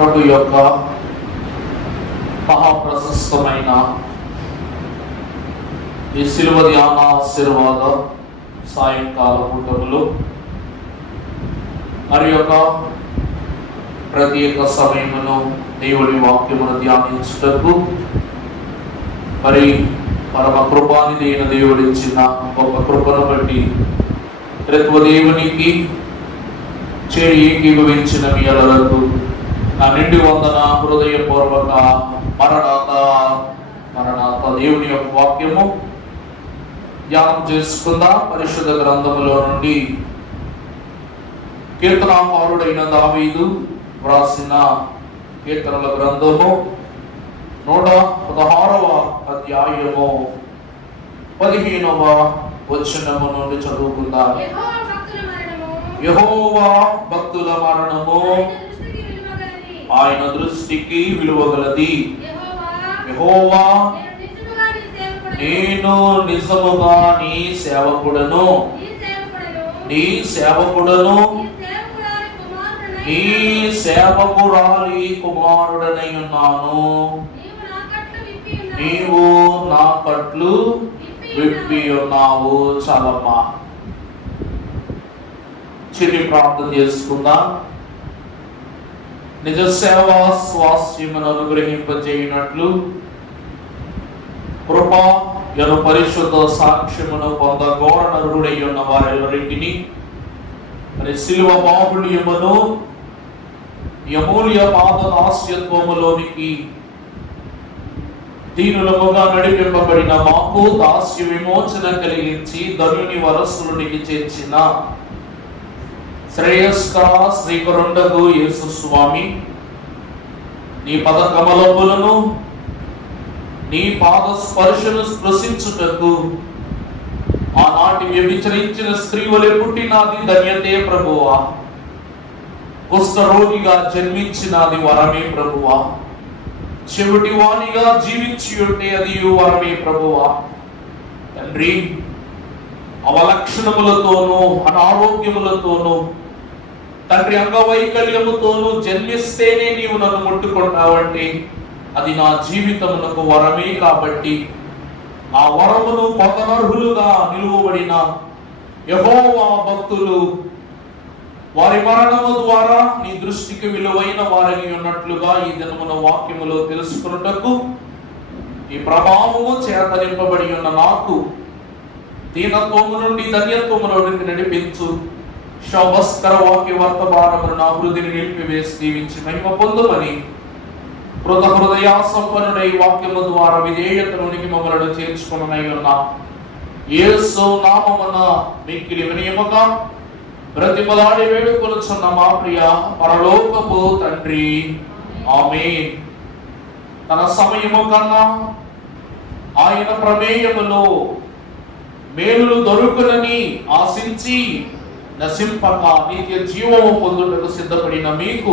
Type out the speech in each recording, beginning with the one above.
ప్రభు యొక్క మహాప్రశస్తమైన ఈ శిలువ ధ్యాన ఆశీర్వాద సాయంకాల పూటములు మరి యొక్క ప్రత్యేక సమయమును దేవుడి వాక్యమును ధ్యానించుటకు మరి పరమ కృపానిధి అయిన దేవుడిచ్చిన గొప్ప కృపను బట్టి త్రిత్వదేవునికి ఏకీభవించిన మీ అలలకు నా నిండి వందన హృదయపూర్వక మరణాత దేవుని యొక్క వాక్యము ధ్యానం చేసుకుందాం. పరిశుద్ధ గ్రంథములో నుండి కీర్తనాకారుడైన దావీదు వ్రాసిన కీర్తనల గ్రంథము 116వ అధ్యాయము 15వ వచనము నుండి చదువుకుందాం. యెహోవా భక్తుల మరణము ఆయన దృష్టికి విలువగలది. యెహోవా, నేను నిజముగా నీ సేవకుడను, నీ సేవకురాలి కుమారుడనై ఉన్నాను. నీవు నా కట్లు విప్పి ఉన్నావు. చాలమ్మా, చిన్ని ప్రార్థన చేసుకుందాం. నిజ సేవా స్వాస్థ్యమును అనుగ్రహింపజేయనట్లు కృప యను పరిశుద్ధ సాక్ష్యమును పొందగోర నరుడై ఉన్న వారెల్లరింటిని మరి శిలువ బాహుళ్యమును యమూల్య పాదదాస్యత్వములోనికి దీనులముగా నడిపింపబడిన మాకు దాస్య విమోచన కలిగించి ధనుని వరస్సులునికి చేర్చిన శ్రేయస్కర శ్రీకరుండగు యేసు స్వామి, నీ పద కమలములను నీ పాద స్పర్శను స్పృశించుటకు ఆనాటి వ్యభిచరించిన స్త్రీ వలె పుట్టినది ధన్యతే ప్రభువా. కుష్ఠరోగిగా జన్మించినది వరమే ప్రభువా. చెవిటి వాణిగా జీవించి ఉంటే అది వరమే ప్రభువా. తండ్రి, అవలక్షణములతోనూ అనారోగ్యములతోనూ తండ్రి అంగవైకల్యముతోనూ జన్మిస్తేనే నీవు నన్ను ముట్టుకుంటావంటే అది నా జీవితమునకు వరమే. కాబట్టి ఆ వరమును పొందనర్హులుగా నిలువబడిన యెహోవా భక్తులు వారి మరణము ద్వారా నీ దృష్టికి విలువైన వారిని ఉన్నట్లుగా ఈ దినమున వాక్యములో తెలుసుకున్నటకు ఈ ప్రభావము చేత నింపబడి ఉన్న నాకు దీనత్వము నుండి ధన్యత్వములోనికి నడిపించు. శోభస్కర వాక్య వర్తమానమును నా హృదయని నిలిపివేసి దీవించి మహిమ పొందుమని హృదయ సంపన్నుడై వాక్యము ద్వారా విధేయతలోనికి మమ్మలను చేర్చుకొనై ఉన్న యేసు నామమున మిక్కిలి వినయముగా బ్రతిమలాడి వేడుకొనుచున్న మా ప్రియ పరలోకపు తండ్రి, ఆమేన్. తన సమయము కన్నా ఆయన ప్రమేయములో మేలులు దొరుకునని ఆశించి నశింపక నిత్య జీవము పొందుటకు సిద్ధపడిన మీకు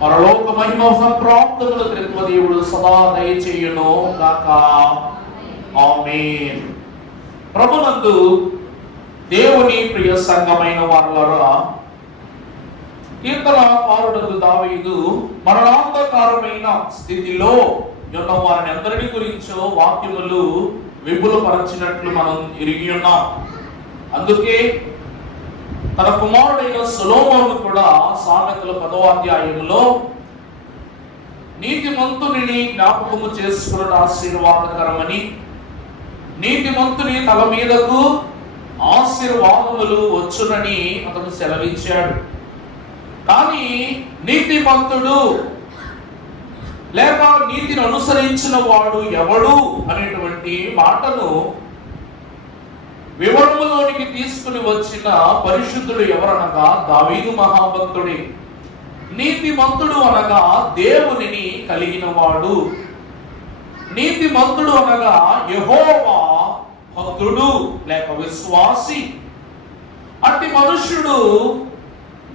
పరలోక మహిమ సంప్రాప్తములు త్రిత్వదేవుడు సదా దయచేయును గాక. ఆమేన్. ప్రభునందు దేవుని ప్రియ సంఘమైన వారలారా, కీర్తనాకారుడు దావీదు మరణాంతకారమైన స్థితిలో ఉన్న వారిని అందరిని గురించో వాక్యములు విపులపరచినట్లు మనం ఎరిగి ఉన్నాం. అందుకే తన కుమారుడైన సొలొమోను కూడా సామెతల 10వ అధ్యాయంలో నీతిమంతుని జ్ఞాపకము చేసుకున్న ఆశీర్వాదకరమని, నీతిమంతుని తల మీదకు ఆశీర్వాదములు వచ్చునని అతను సెలవిచ్చాడు. కానీ నీతిమంతుడు లేక నీతిని అనుసరించిన వాడు ఎవడు అనేటువంటి మాటను వివరములోనికి తీసుకుని వచ్చిన పరిశుద్ధుడు ఎవరనగా దావీదు మహాభక్తుడే. నీతిమంతుడు అనగా దేవునిని కలిగిన వాడు. నీతిమంతుడు అనగా యెహోవా భక్తుడు లేక విశ్వాసి. అట్టి మనుష్యుడు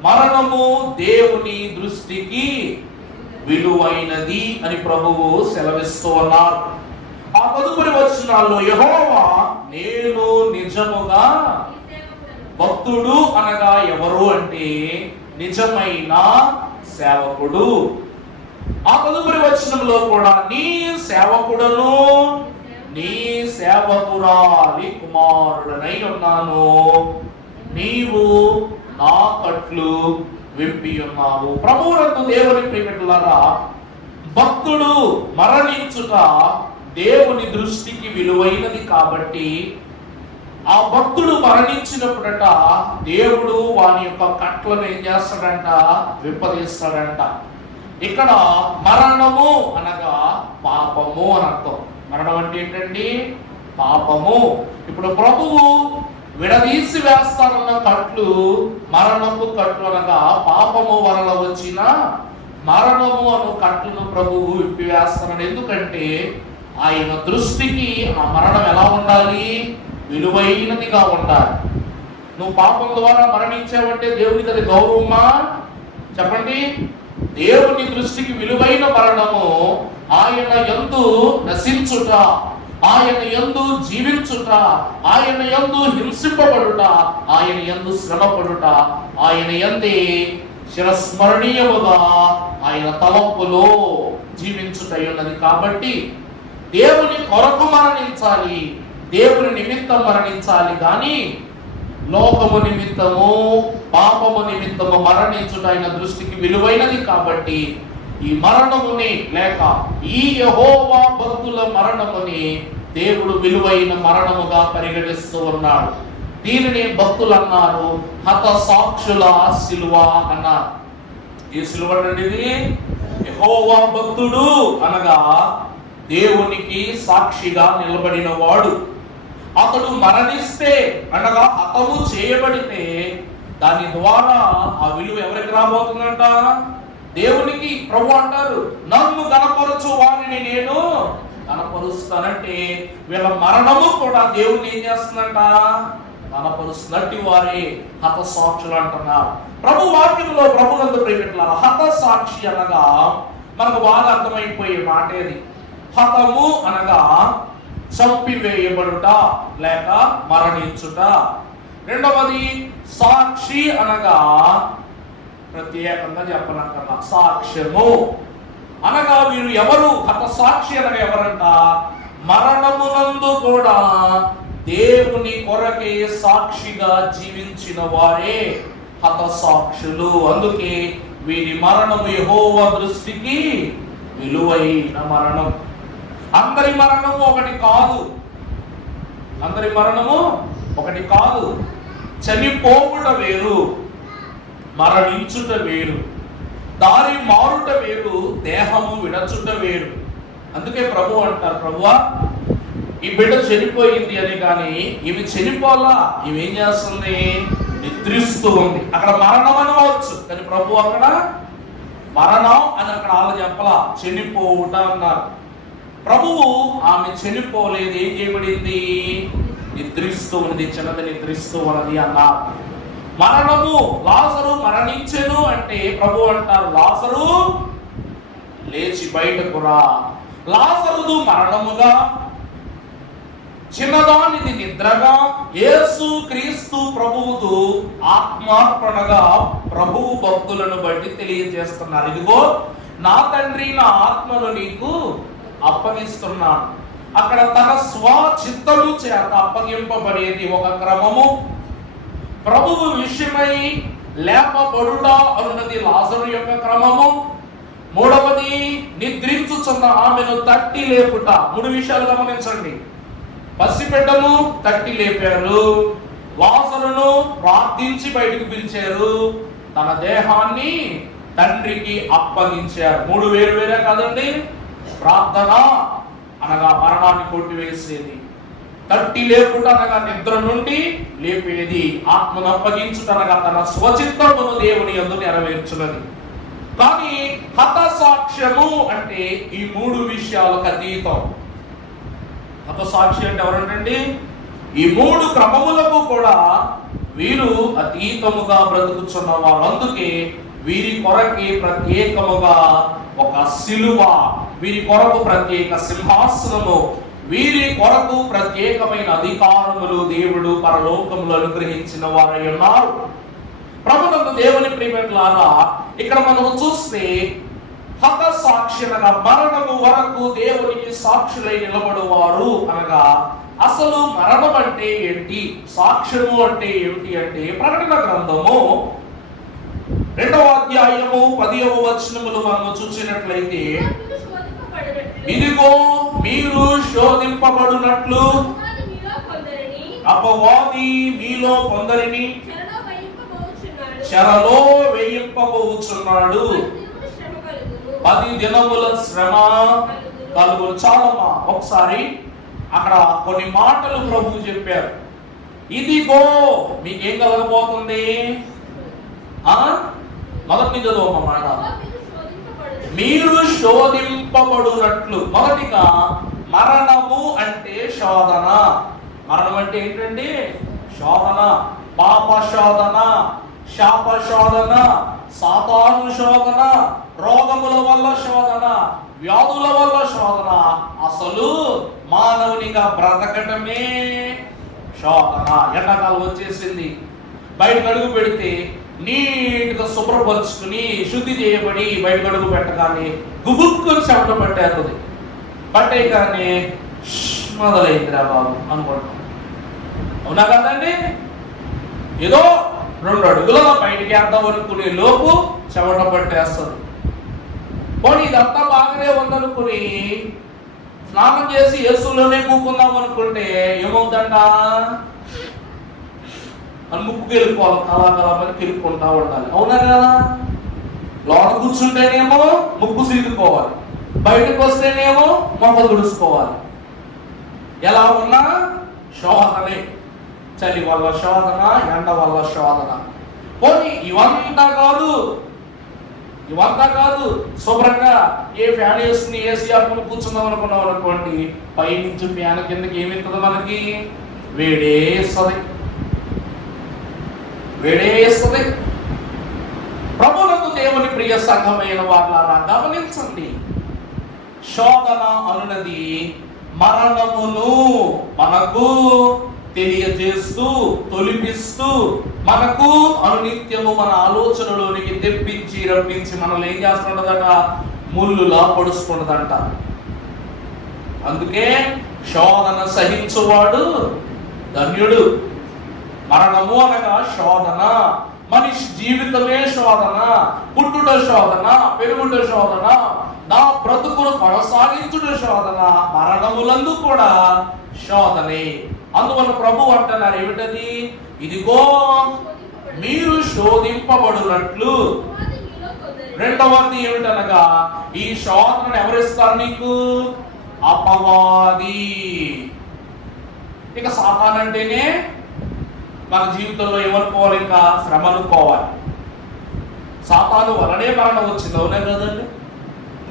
మరణము దేవుని దృష్టికి విలువైనది అని ప్రభువు సెలవిస్తూ ఉన్నారు. ఆ తదుపరి వచనాల్లో యెహోవా నేను నిజముగా భక్తుడు అనగా ఎవరు అంటే నిజమైన సేవకుడు. ఆ తదుపరి వచనంలో కూడా నీ సేవకుడను నీ సేవకురాలి కుమారుడనై ఉన్నాను, నీవు నా కట్లు విప్పి ఉన్నావు. ప్రభువునందు దేవుని ప్రియమిత్రులారా, భక్తుడు మరణించుట దేవుని దృష్టికి విలువైనది కాబట్టి ఆ భక్తుడు మరణించినప్పుడట దేవుడు వాని యొక్క కట్లను ఏం చేస్తాడంట? విప్పదీస్తాడంట. ఇక్కడ మరణము అనగా పాపము అని అర్థం. మరణం అంటే ఏంటండి? పాపము. ఇప్పుడు ప్రభువు విడదీసి వేస్తానన్న కట్లు మరణము కట్లు అనగా పాపము వలన వచ్చిన మరణము అను కట్లను ప్రభువు విప్పివేస్తాడు. ఎందుకంటే ఆయన దృష్టికి ఆ మరణం ఎలా ఉండాలి? విలువైనదిగా ఉండాలి. నువ్వు పాపం ద్వారా మరణించావంటే దేవునికి అది గౌరవమా? చెప్పండి. దేవుని దృష్టికి విలువైన మరణము ఆయన యందు నశించుట, ఆయన యందు జీవించుట, ఆయన యందు హింసింపబడుట, ఆయన యందు శ్రమపడుట, ఆయన యందే చిరస్మరణీయముగా ఆయన తలంపులో జీవించుట ఉన్నది. కాబట్టి దేవుని కొరకు మరణించాలి, దేవుని నిమిత్తం మరణించాలి. కానీ లోకము నిమిత్తము పాపము నిమిత్తము మరణించుట ఆయన దృష్టికి విలువైనది. కాబట్టి ఈ మరణముని లేక ఈ యెహోవా భక్తుల మరణముని దేవుడు విలువైన మరణముగా పరిగణిస్తూ ఉన్నాడు. దీనిని భక్తులు అన్నారు హత సాక్షుల సిలువ అన్నారు. ఈ సిలువ అంటే యెహోవా భక్తుడు అనగా దేవునికి సాక్షిగా నిలబడిన వాడు. అతడు మరణిస్తే అనగా హతము చేయబడితే దాని ద్వారా ఆ విలువ ఎవరికి రాబోతుందంట? దేవునికి. ప్రభు అంటారు, నన్ను గణపరచు వారిని నేను గణపరుస్తానంటే వీళ్ళ మరణము కూడా దేవుని ఏం చేస్తుందంట? గణపరుస్తున్నట్టు వారే హత సాక్షులు అంటున్నారు. ప్రభు వాక్యంలో ప్రభునందు ప్రియమిత్రులారా, హత సాక్షి అనగా మనకు బాగా అర్థమైపోయే మాట ఏది? హతము అనగా చంపివేయబడుట లేక మరణించుట. రెండవది సాక్షి అనగా ప్రత్యేకంగా చెప్పనక్కర్లా, సాక్ష్యము అనగా వీరు ఎవరు? హత సాక్షి అనగా ఎవరంట? మరణమునందు కూడా దేవుని కొరకే సాక్షిగా జీవించిన వారే హత సాక్షులు. అందుకే వీరి మరణము యెహోవా దృష్టికి విలువైన మరణం. అందరి మరణము ఒకటి కాదు, అందరి మరణము ఒకటి కాదు. చనిపోవుట వేరు, మరణించుట వేరు, దారి మారుట వేరు, దేహము విడచుట వేరు. అందుకే ప్రభు అంటారు, ప్రభువా ఈ బిడ్డ చనిపోయింది అని. కానీ ఇవి చనిపోలా, ఇవేం చేస్తుంది? నిద్రిస్తూ ఉంది. అక్కడ మరణం అనవచ్చు, కానీ ప్రభు అక్కడ మరణం అని అక్కడ ఆలో చెప్పలా, చనిపోవుట అన్నారు. ప్రభువు ఆమె చనిపోలేదు, ఏం చేయబడింది? నిద్రిస్తూ ఉన్నది, చిన్నది నిద్రిస్తూ ఉన్నది అన్నారు. మరణము లాజరు మరణించెను అంటే ప్రభు అంటారు, లాజరు లేచి బయటకు రా. లాజరుదు మరణముగా, చిన్నదానిది నిద్రగా, యేసు క్రీస్తు ప్రభువుదు ఆత్మార్పణగా ప్రభువు భక్తులను బట్టి తెలియజేస్తున్నారు. ఇదిగో నా తండ్రి, నా ఆత్మను నీకు అప్పగిస్తున్నాను. అక్కడ తన స్వచిత్తము చేత అప్పగింపబడేది ఒక క్రమము. ప్రభువు విషయమై లేపబడుట అన్నది లాజరు యొక్క క్రమము. మూడవది నిద్రించుచున్న ఆమెను తట్టి లేపుట. 3 విషయాలు గమనించండి. పసిబిడ్డను తట్టి లేపారు, లాజరును ప్రార్థించి బయటకు పిలిచారు, తన దేహాన్ని తండ్రికి అప్పగించారు. 3 వేరు వేరే కాదండి. ప్రార్థన అనగా మరణాన్ని కొట్టివేసేది, తట్టి లేపుట అనగా నిద్ర నుండి లేపేది, ఆత్మను అప్పగించుట అనగా తన స్వచిత్తమును దేవుని యందు నెరవేర్చున్నది. కానీ హత సాక్ష్యము అంటే ఈ 3 విషయాలకు అతీతం. హత సాక్షి అంటే ఎవరంటండి? ఈ 3 క్రమములకు కూడా వీరు అతీతముగా బ్రతుకుచున్న వారు. అందుకే వీరి కొరకి ప్రత్యేకముగా ఒక సిలువ, వీరి కొరకు ప్రత్యేక సింహాసనము, వీరి కొరకు ప్రత్యేకమైన అధికారములు దేవుడు పరలోకములు అనుగ్రహించిన వారై ఉన్నారు. ప్రభునందు దేవుని ప్రియమిత్రులారా, ఇక్కడ మనం చూస్తే హతసాక్షులుగా మరణము వరకు దేవునికి సాక్షులై నిలబడువారు అనగా అసలు మరణం అంటే ఏంటి, సాక్ష్యము అంటే ఏమిటి అంటే ప్రకటన గ్రంథము 2వ అధ్యాయము 10వ వచనములు మనము చూసినట్లయితే, ఇదిగో మీరు శోధింపబడినట్లు అపవాది మీలో కొందరిని చెరలో వేయింపబోచున్నాడు, 10 దినముల శ్రమ కలుగును. చాలమ్మా, ఒకసారి అక్కడ కొన్ని మాటలు ప్రభు చెప్పారు. ఇదిగో మీకేం కలగబోతుంది? మొదటి చదువు మాట, మీరు శోధింపబడునట్లు. మొదటిగా మరణము అంటే శోధన. మరణం అంటే ఏంటండి? శోధన. పాప శోధన, శాప శోధన, సాతాను శోధన, రోగముల వల్ల శోధన, వ్యాధుల వల్ల శోధన. అసలు మానవునిగా బ్రతకటమే శోధన. ఎండాకాలం వచ్చేసింది, బయటకు అడుగు పెడితే నీట్గా శుభ్రపరుచుకుని శుద్ధి చేయబడి బయటకు అడుగు పెట్టగానే గుబుక్కుని చెమట పట్టేస్తుంది. పట్టే కానీ మొదలైందిరా బాబు అనుకుంటాం. అవునా కాదండి? ఏదో 2 అడుగుల బయటికి వేద్దాం అనుకునే లోపు చెమట పట్టేస్తుంది. పోనీ ఇదంతా బాగానే ఉందనుకుని స్నానం చేసి యేసులోనే కూకుందాం అనుకుంటే ఏమవుతుందంట? అని ముక్కుకి వెళ్ళిపోవాలి, కళాకళామని కెలుక్కుంటా ఉండాలి. అవునా కదా? లోన కూర్చుంటేనేమో ముక్కు సీదుకోవాలి, బయటకు వస్తేనేమో మొక్క దుడుచుకోవాలి. ఎలా ఉన్నా శోధనే. చలి వల్ల శోధన, ఎండ వల్ల శోధన. పోనీ ఇవంతా కాదు, శుభ్రంగా ఏ ఫ్యాన్ వేసుకుని ఏసీ ఆపుకుని కూర్చుందాం అనుకున్నాం అనుకోండి, పైనుంచి ఫ్యాన్ కిందకి ఏమిస్తుంది? మనకి వేడేస్తుంది. ప్రభువునందు దేవుని ప్రియ సంఘమైన వారులారా, గమనించండి. శోధన అనున్నది మరణమును మనకు తెలియజేస్తూ, తొలిపిస్తూ, మనకు అనునిత్యము మన ఆలోచనలోనికి తెప్పించి రప్పించి మనల్ని ఏం చేస్తుండదట? ముళ్ళులా పొడుచుకుంటుందంట. అందుకే శోధన సహించువాడు ధన్యుడు. మరణము అనగా శోధన. మనిషి జీవితమే శోధన. పుట్టుట శోధన, పెరుగుట శోధన, నా బ్రతుకును కొనసాగించుట శోధన, మరణములందు కూడా శోధనే. అందువల్ల ప్రభు అంటున్నారు ఏమిటది? ఇదిగో మీరు శోధింపబడునట్లు. రెండవది ఏమిటనగా ఈ శోధనను ఎవరిస్తారు నీకు? అపవాది. ఇక సాతాను అంటేనే మన జీవితంలో ఏమనుకోవాలి? ఇంకా శ్రమ అనుకోవాలి. సాతాను వలనే మరణం వచ్చింది. అవునే కదండి?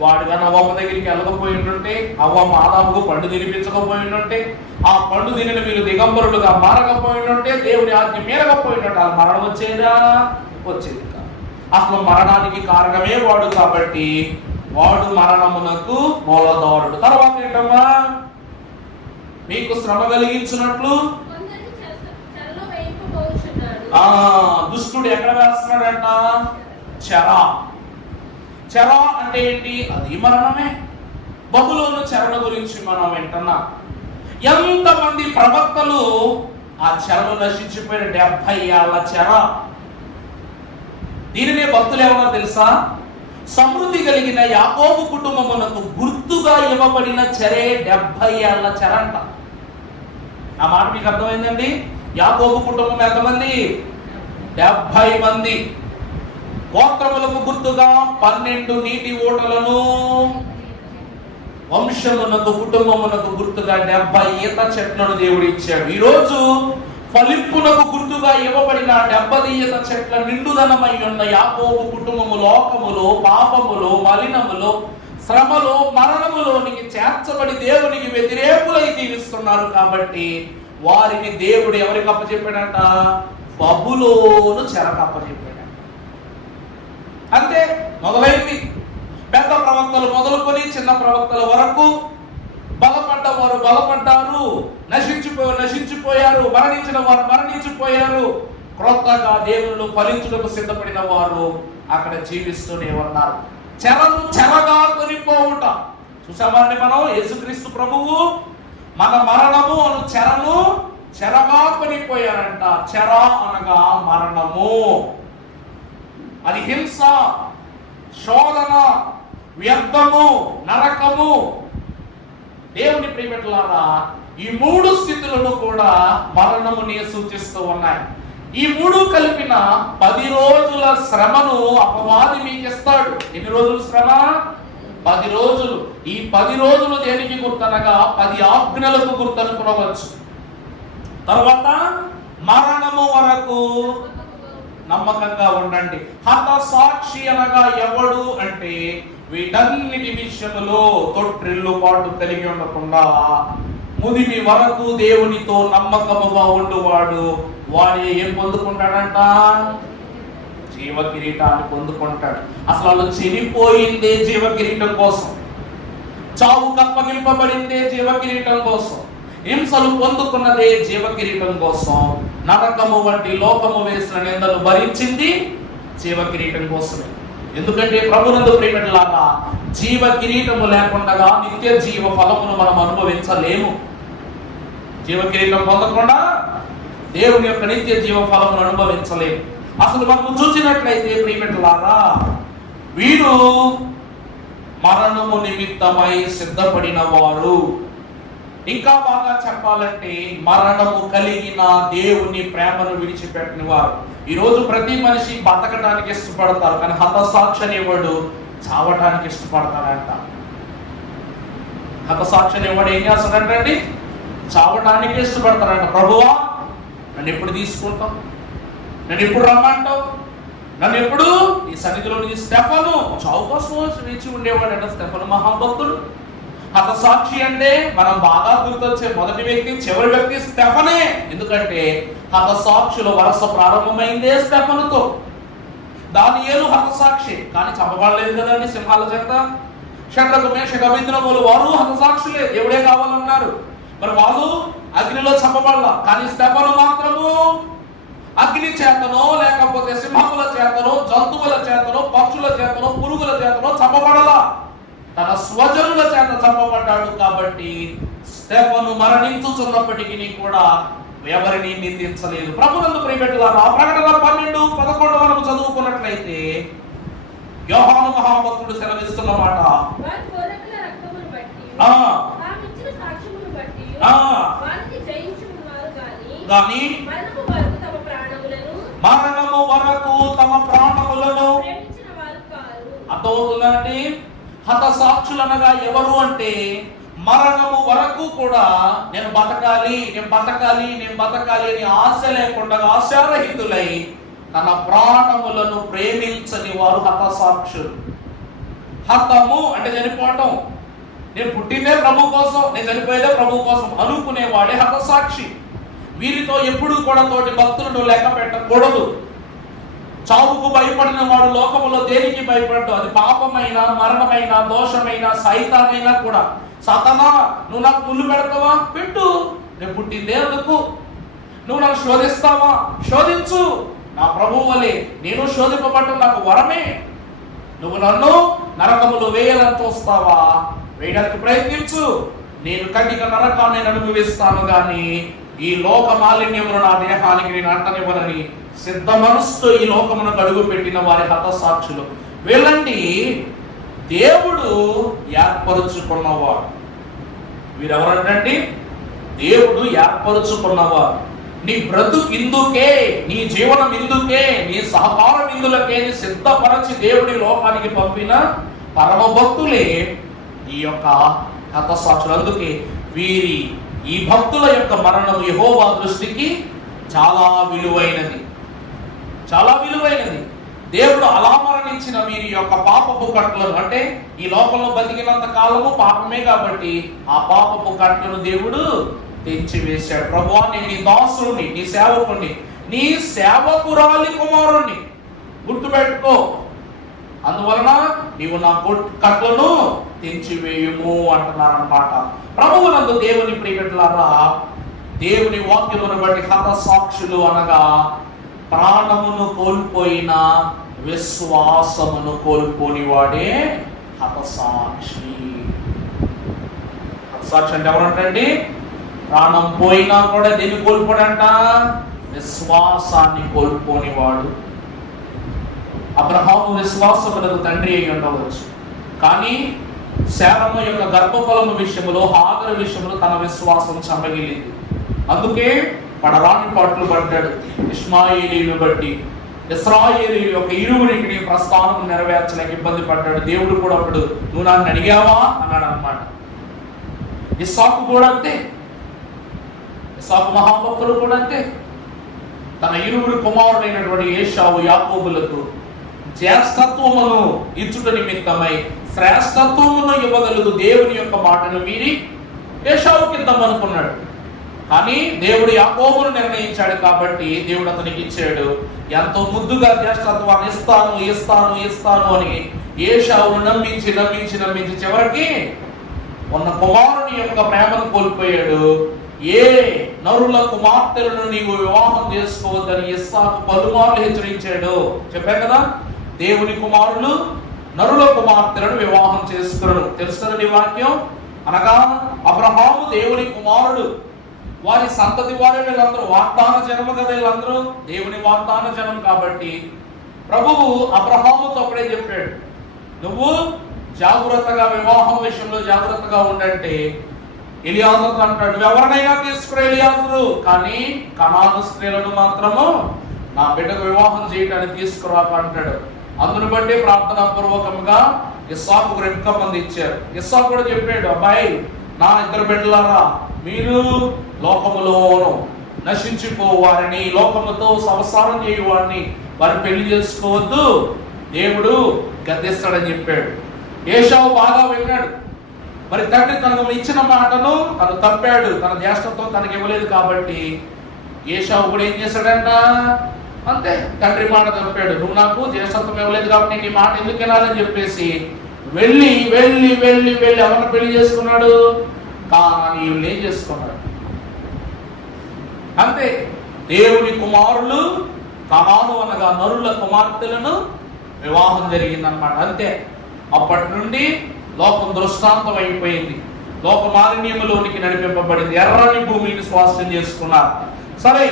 వాడు కానీ అవ్వమ్మ దగ్గరికి వెళ్ళకపోయి ఉంటే, అవ్వమ్మ ఆదాముకు పండు తినిపించకపోయి ఉంటే, ఆ పండు తినిన వీళ్ళు దిగంబరులుగా మారకపోయి ఉంటే, దేవుని ఆజ్ఞ మీరకపోయి ఉంటే ఆ మరణం వచ్చేదా? వచ్చేది కాదు. అసలు మరణానికి కారణమే వాడు కాబట్టి వాడు మరణమునకు మూలధారుడు. తర్వాత ఏంటమ్మా? మీకు శ్రమ కలిగించినట్లు దుష్టుడు ఎక్కడ వేస్తున్నాడంట? చెర అంటే ఏంటి? అది మరణమే. బబులోను చెరల గురించి మనం వింటున్నాం. ఎంతమంది ప్రవక్తలు ఆ చెరలు నశించిపోయిన 70 ఏళ్ల చెర. దీనినే భక్తులు ఏమన్నా తెలుసా? సమృద్ధి కలిగిన యాకోబు కుటుంబమునకు గుర్తుగా ఇవ్వబడిన చెరే 70 ఏళ్ల చెర అంట. ఆ మాట మీకు అర్థమైందండి? యాకోబు కుటుంబం ఎంతమంది? 70 మంది. గోత్రములకు గుర్తుగా 12 నీటి ఊటలను, వంశమునకు కుటుంబమునకు గుర్తుగా 70 ఈత చెట్లను దేవుడు ఇచ్చాడు. ఈరోజు ఫలింపునకు గుర్తుగా ఇవ్వబడిన 70 ఈత చెట్ల నిండుదనమై ఉన్న యాకోబు కుటుంబము లోకములో, పాపములో, మలినములో, శ్రమలో, మరణములోనికి చేర్చబడి దేవునికి వ్యతిరేకులై జీవిస్తున్నారు. కాబట్టి వారికి దేవుడు ఎవరికి అప్పచెప్పాడంట? బబులోను చెరకు అప్పచెప్పాడు. అంతే, మొదలైంది. పెద్ద ప్రవక్తలు మొదలుకొని చిన్న ప్రవక్తల వరకు బలపడ్డవారు బలపడ్డారు, నశించిపోయారు, మరణించిన వారు మరణించిపోయారు. క్రొత్తగా దేవునిలో ఫలించుటకు సిద్ధపడిన వారు అక్కడ జీవిస్తూనే ఉన్నారు. చెరను చెరగా కొనిపోవుట చూసామండి మనం. యేసుక్రీస్తు ప్రభువు మన మరణము అను చెరను చెరగా కొనిపోయారంట. చెర అనగా మరణము, అది హింస, శోధన, వ్యర్థము, నరకము. దేవుని ప్రియమిత్రులారా, ఈ మూడు స్థితులను కూడా మరణముని సూచిస్తూ ఉన్నాయి. ఈ మూడు కలిపిన 10 రోజుల శ్రమను అపవాది మీకు ఇస్తాడు. ఎన్ని రోజులు శ్రమ? 10 రోజులు. ఈ 10 రోజులు దేనికి గుర్తనగా 10 ఆజ్ఞలకు గుర్తనుకోవచ్చు. తర్వాత మరణము వరకు నమ్మకంగా ఉండండి. హతసాక్షి అనగా ఎవడు అంటే వీటన్నిటి విషయములో తొట్టిల్లుపాటు కలిగి ఉండకుండా ముదిమి వరకు దేవునితో నమ్మకముగా ఉండువాడు వాడు ఏం పొందుకుంటాడంట? జీవ కిరీటాన్ని పొందుకుంటాడు. అసలు వాళ్ళు చనిపోయిందే జీవ కిరీటం కోసం, చావు కప్పగింపబడిందే జీవ కిరీటం కోసం, హింసలు పొందుకున్నదే జీవ కిరీటం కోసం, నరకము వంటి లోకము వేసిన నిందలు భరించింది జీవ కిరీటం కోసమే. ఎందుకంటే ప్రభునందు ప్రియమిత్రులారా, జీవ కిరీటము లేకుండా నిత్య జీవ ఫలమును మనం అనుభవించలేము. జీవ కిరీటం పొందకుండా దేవుని యొక్క నిత్య జీవ ఫలమును అనుభవించలేము. అసలు మనం చూసినట్లయితే ప్రియమిత్రులారా, వీరు మరణము నిమిత్తమై సిద్ధపడిన వారు. ఇంకా బాగా చెప్పాలంటే మరణము కలిగిన దేవుని ప్రేమను విడిచిపెట్టిన వారు. ఈరోజు ప్రతి మనిషి బతకడానికి ఇష్టపడతారు, కానీ హతసాక్షి అనేవాడు చావటానికి ఇష్టపడతాడంట. హతసాక్షి అనేవాడు ఏం చేస్తాడంటే చావటానికి ఇష్టపడతాడంట. ప్రభువా, నన్ను ఎప్పుడు తీసుకుంటావు? నన్ను ఎప్పుడు రమ్మంటావు? నన్ను ఎప్పుడు ఈ సన్నిధిలో? స్టెఫను చావు కోసం వేచి ఉండేవాడంట. స్టెఫను మహాభక్తుడు. హతసాక్షి అంటే మనం బాగా గుర్తొచ్చే మొదటి వ్యక్తి, చివరి వ్యక్తి స్టెఫనే. ఎందుకంటే హతసాక్షుల వరుస ప్రారంభమైందే స్టెఫనుతో. దానియేలు హతసాక్షి, కానీ చంపబడలేదు కదండి సింహాల చేత. షడ్రకు మేషకు అబేద్నెగోలు వారు హతసాక్షులే, దేవుడే కావాలన్నారు. మరి వాళ్ళు అగ్నిలో చంపబడలా, కానీ స్టెఫను మాత్రము అగ్ని చేతనో లేకపోతే సింహముల చేతనో జంతువుల చేతనో పక్షుల చేతనో పురుగుల చేతనో చంపబడలా, తన స్వజనుల చేత చంపబడ్డాడు. కాబట్టి స్టెఫను మరణించుచున్నప్పటికీ కూడా ఎవరిని నిందించలేదు. ప్రభునందు ప్రియమిత్రులారా, ప్రకటన 12:11 వరకు చదువుకున్నట్లయితే యోహాను మహాభక్తుడు సెలవిస్తున్న మాట, గాని మరణము వరకు తమ ప్రాణములను అర్థమవుతుందండి. హతసాక్షులు అనగా ఎవరు అంటే మరణము వరకు కూడా నేను బతకాలి, నేను బతకాలి, నేను బతకాలి అని ఆశ లేకుండా ఆశారహితులై తన ప్రాణములను ప్రేమించని వారు హతసాక్షులు. హతము అంటే చనిపోవటం. నేను పుట్టిందే ప్రభు కోసం, నేను చనిపోయేదే ప్రభు కోసం అనుకునేవాడే హతసాక్షి. వీరితో ఎప్పుడు కూడా తోటి భక్తులను లెక్క పెట్టకూడదు. చావుకు భయపడిన వాడు లోకములో దేనికి భయపడ్డు? అది పాపమైన, మరణమైన, దోషమైన, సైతానైనా కూడా. సతనా, నువ్వు నాకు ముళ్ళు పెడతావా? పెట్టు. నేను పుట్టిందే అందుకు. నువ్వు నన్ను శోధిస్తావా? శోధించు. నా ప్రభువు వలె నేను శోధింపబడ్డం నాకు వరమే. నువ్వు నన్ను నరకములు వేయాలని చూస్తావా? వేయడానికి ప్రయత్నించు. నేను కఠిన నరకాన్ని అనుభవిస్తాను, కానీ ఈ లోక మాలిన్యమును నా దేహానికి నేను అంటనివ్వనని సిద్ధ మనస్సుతో ఈ లోకమునకు అడుగు పెట్టిన వారి హతసాక్షులు. వీళ్ళండి దేవుడు ఏర్పరుచుకున్నవాడు. వీరెవరంటండి? దేవుడు ఏర్పరుచుకున్నవారు. నీ బ్రతుకు ఇందుకే, నీ జీవనం ఇందుకే, నీ సహకారం ఇందులకే సిద్ధపరచి దేవుడి లోకానికి పంపిన పరమ భక్తులే ఈ యొక్క హతసాక్షులు. అందుకే వీరి ఈ భక్తుల యొక్క మరణం యెహోవా దృష్టికి చాలా విలువైనది, చాలా విలువైనది. దేవుడు అలా మరణించిన వీరి యొక్క పాపపు కట్లను, అంటే ఈ లోకంలో బతికినంత కాలము పాపమే కాబట్టి ఆ పాపపు కట్లను దేవుడు తెంచివేశాడు. ప్రభువా, నేను నీ దాసుని, నీ సేవకుని, నీ సేవకురాలి కుమారుణ్ణి, గుర్తుపెట్టుకో. అందువలన నీవు నా కట్లను తెంచివేయుము అంటున్నారన్నమాట. ప్రభువునందు దేవుని ప్రియమిత్రులారా, దేవుని వాక్యమును బట్టి హతసాక్షులు అనగా ప్రాణమును కోల్పోయిన విశ్వాసమును కోల్పోని వాడే హతసాక్షి. హతసాక్షి అంటే ఎవరంటండి? ప్రాణం పోయినా కూడా దేన్ని కోల్పోడంట? విశ్వాసాన్ని కోల్పోనివాడు. అబ్రహాము విశ్వాసములకు తండ్రి అయి ఉండవచ్చు, కానీ శారము యొక్క గర్భఫలము విషయంలో, హాగరు విషయంలో తన విశ్వాసం చంపగిలింది. అందుకే పడరాని పాటలు పడ్డాడు. ఇష్మాయేలీని బట్టి ఇశ్రాయేలీయుల యొక్క ఇరువురికి ప్రస్థానం నెరవేర్చలేక ఇబ్బంది పడ్డాడు. దేవుడు కూడా అప్పుడు నువ్వు నన్ను అడిగావా అన్నాడు అన్నమాట. ఇస్సాకు కూడా అంతే. ఇస్సాకు మహాభక్తుడు కూడా అంతే. తన ఇరువురు కుమారుడైనటువంటి ఏశావు యాకోబులకు జ్యేష్ఠత్వమును ఇచ్చుట నిమిత్తమై శ్రేష్ఠత్వమును ఇవ్వగలుగు దేవుని యొక్క మాటను మీరి ఏశావుకి ఇద్దామనుకున్నాడు. కానీ దేవుడు యాకోబును నిర్ణయించాడు కాబట్టి దేవుడు అతనికి ఇచ్చాడు. ఎంతో ముద్దుగా జ్యేష్ఠత్వాన్ని ఇస్తాను ఇస్తాను ఇస్తాను అని ఏశావును నమ్మించి నమ్మించి నమ్మించి చివరికి ఉన్న కుమారుని యొక్క ప్రేమను కోల్పోయాడు. ఏ నరుల కుమార్తెలను నీవు వివాహం చేసుకోవద్దని ఇస్సాకు పలుమార్లు హెచ్చరించాడు. చెప్పాను కదా, దేవుని కుమారులు నరుల కుమార్తెలను వివాహం చేసుకున్నాడు. తెలుసుకున్నది వాక్యం. అనగా అబ్రహాము దేవుని కుమారుడు, వారి సంతతి వారే వీళ్ళందరూ వాగ్దాన జనము కదా. వీళ్ళందరూ దేవుని వాగ్దాన జనం కాబట్టి ప్రభువు అబ్రహాముతో అప్పుడే చెప్పాడు, నువ్వు జాగ్రత్తగా వివాహం విషయంలో జాగ్రత్తగా ఉండంటే ఎలియాజరుతో అంటాడు, నువ్వు ఎవరినైనా తీసుకురా ఎలియాజరు, కానీ కనాను స్త్రీలను మాత్రము నా బిడ్డకు వివాహం చేయడానికి తీసుకురాక అంటాడు. అందును బట్టి ప్రార్థనా పూర్వకంగా ఇస్సాకు రెక్క మంది ఇచ్చారు. ఇస్సాకు కూడా చెప్పాడు, అబ్బాయి నా ఇద్దరు బిడ్డలారా, మీరు లోకములోను నశించిపో వారిని, లోకముతో సంసారం చేయు వారిని వారిని పెళ్లి చేసుకోవద్దు, దేవుడు గద్దిస్తాడని చెప్పాడు. ఏశావు బాగా విన్నాడు. మరి తండ్రి తనకు ఇచ్చిన మాటను తను తప్పాడు, తన జ్యేష్ఠత్వం తనకి ఇవ్వలేదు కాబట్టి ఏశావు కూడా ఏం చేశాడంట? అంతే, తండ్రి మాట తప్పాడు. నువ్వు నాకు జ్యేష్ఠత్వం ఇవ్వలేదు కాబట్టి నీ మాట ఎందుకు వినాలని చెప్పేసి వెళ్ళి వెళ్ళి వెళ్ళి వెళ్ళి ఎవరిని పెళ్లి చేసుకున్నాడు? కానానీయుల్ని ఏం చేసుకున్నాడు. అంతే, దేవుని కుమారులు కనాను అనగా నరుల కుమార్తెలను వివాహం జరిగిందన్నమాట. అంతే, అప్పటి నుండి లోకం దృష్టాంతం అయిపోయింది. లోక మాలిన్యములోనికి నడిపింపబడింది. ఎర్రని భూమిని స్వాస్థ్యం చేసుకున్నారు. సరే,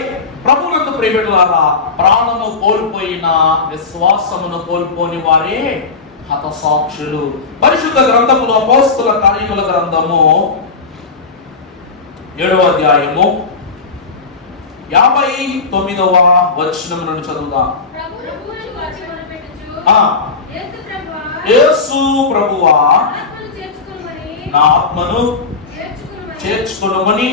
ప్రభువునందు ప్రియబిడ్డలారా, ప్రాణము కోల్పోయిన విశ్వాసమును కోల్పోని వారే హతసాక్షులు. పరిశుద్ధ గ్రంథములో అపోస్తలుల కార్యముల గ్రంథము 7వ అధ్యాయము 59వ వచనం నుండి చదువుదాం. యేసు ప్రభువా నా ఆత్మను చేర్చుకొనుమని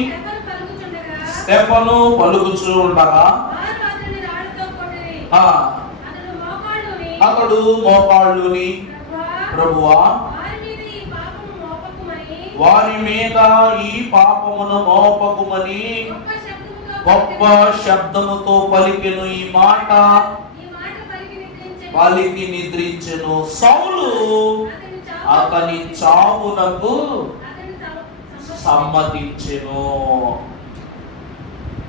స్టెఫను పలుకుచూ ఉండగా అతడు మోకాళ్ళుని, ప్రభువా వారి మీద ఈ పాపమును మోపకుమని గొప్ప శబ్దముతో పలికెను. ఈ మాట పలికి నిద్రించెను. సౌలు అతని చావునకు సమ్మతించెను.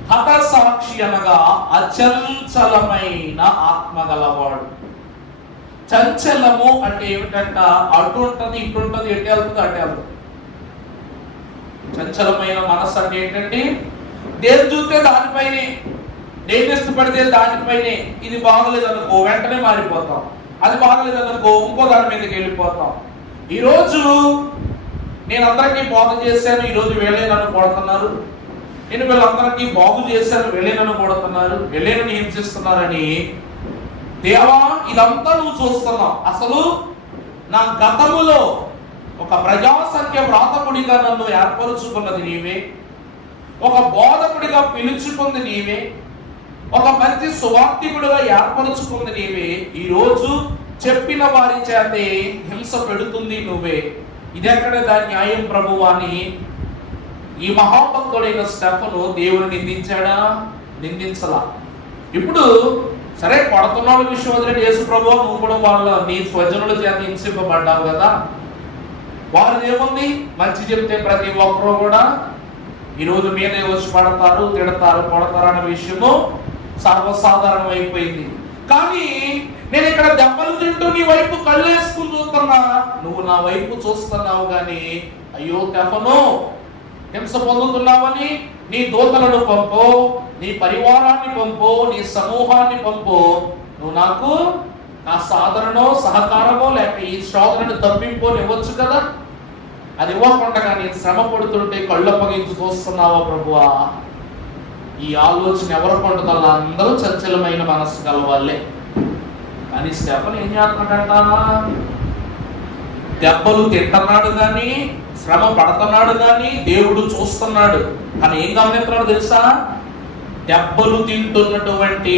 హతసాక్షి అనగా అచంచలమైన ఆత్మ గలవాడు. చంచలము అంటే ఏమిటంట? అటు ఉంటది ఇటు ఉంటది, ఎటు వెళ్తుంది అటు వెళ్తుంది. చంచలమైన మనస్సు అంటే ఏంటంటే దేని చూస్తే దానిపైనే, దేని ఇష్టపడితే దానిపైనే. ఇది బాగలేదు అనుకో వెంటనే మారిపోతాం, అది బాగలేదు అనుకో ఇంకో దాని మీదకి వెళ్ళిపోతాం. ఈరోజు నేను అందరికీ బోధ చేశాను, ఈరోజు వీళ్ళే నన్ను కొడుతున్నారు. నేను వీళ్ళందరికీ బాగు చేశాను, వీళ్ళే నన్ను కొడుతున్నారు, వీళ్ళే నన్ను హింసిస్తున్నారని. దేవా, ఇదంతా నువ్వు చూస్తున్నావు. అసలు నా గతములో ఒక ప్రజాసంఖ్య వ్రాతకుడిగా నన్ను ఏర్పరుచుకున్నది నీవే, ఒక బోధకుడిగా పిలుచుకుంది నీవే, ఒక మంచి సువార్తికుడిగా ఏర్పరుచుకుంది నీవే. ఈరోజు చెప్పిన వారి చేతే హింస పెడుతుంది నువ్వే. ఇదెక్కడ దాని న్యాయం ప్రభువా అని ఈ మహాభక్తుడైన స్టెఫను దేవుని నిందించాడా? నిందించలా. ఇప్పుడు సరే, కొడుతున్నాడు విషయం వదిలేడు. యేసు ప్రభువా, నువ్వు కూడా వాళ్ళ నీ స్వజనుల చేత హింసింపబడ్డావు కదా. వారిది ఏముంది? మంచి చెప్తే ప్రతి ఒక్కరూ కూడా ఈరోజు మీదే వచ్చి పడతారు, తిడతారు, కొడతారు అనే విషయము సర్వసాధారణం అయిపోయింది. కానీ నేను ఇక్కడ దెబ్బలు తింటూ నీ వైపు కళ్ళేసుకుని చూస్తున్నా, నువ్వు నా వైపు చూస్తున్నావు కానీ అయ్యో స్టెఫను హింస పొందుతున్నావని నీ దూతలను పంపు, నీ పరివారాన్ని పంపు, నీ సమూహాన్ని పంపు, నువ్వు నాకు నా సాధనో సహకారమో లేక ఈ శోధనను తప్పింపో ఇవ్వచ్చు కదా. అది ఇవ్వకుండా నేను శ్రమ పడుతుంటే కళ్ళప్పగించి చూస్తున్నావా ప్రభువా. ఈ ఆలోచన ఎవరు పండుతారు? అందరూ చంచలమైన మనస్సు గల వాళ్ళే. కానీ స్టెఫన్ ఏం చేస్తున్నాడంట? దెబ్బలు తింటున్నాడు కానీ, శ్రమ పడుతున్నాడు కానీ దేవుడు చూస్తున్నాడు. కానీ ఏం గమనిస్తున్నాడు తెలుసా? దెబ్బలు తింటున్నటువంటి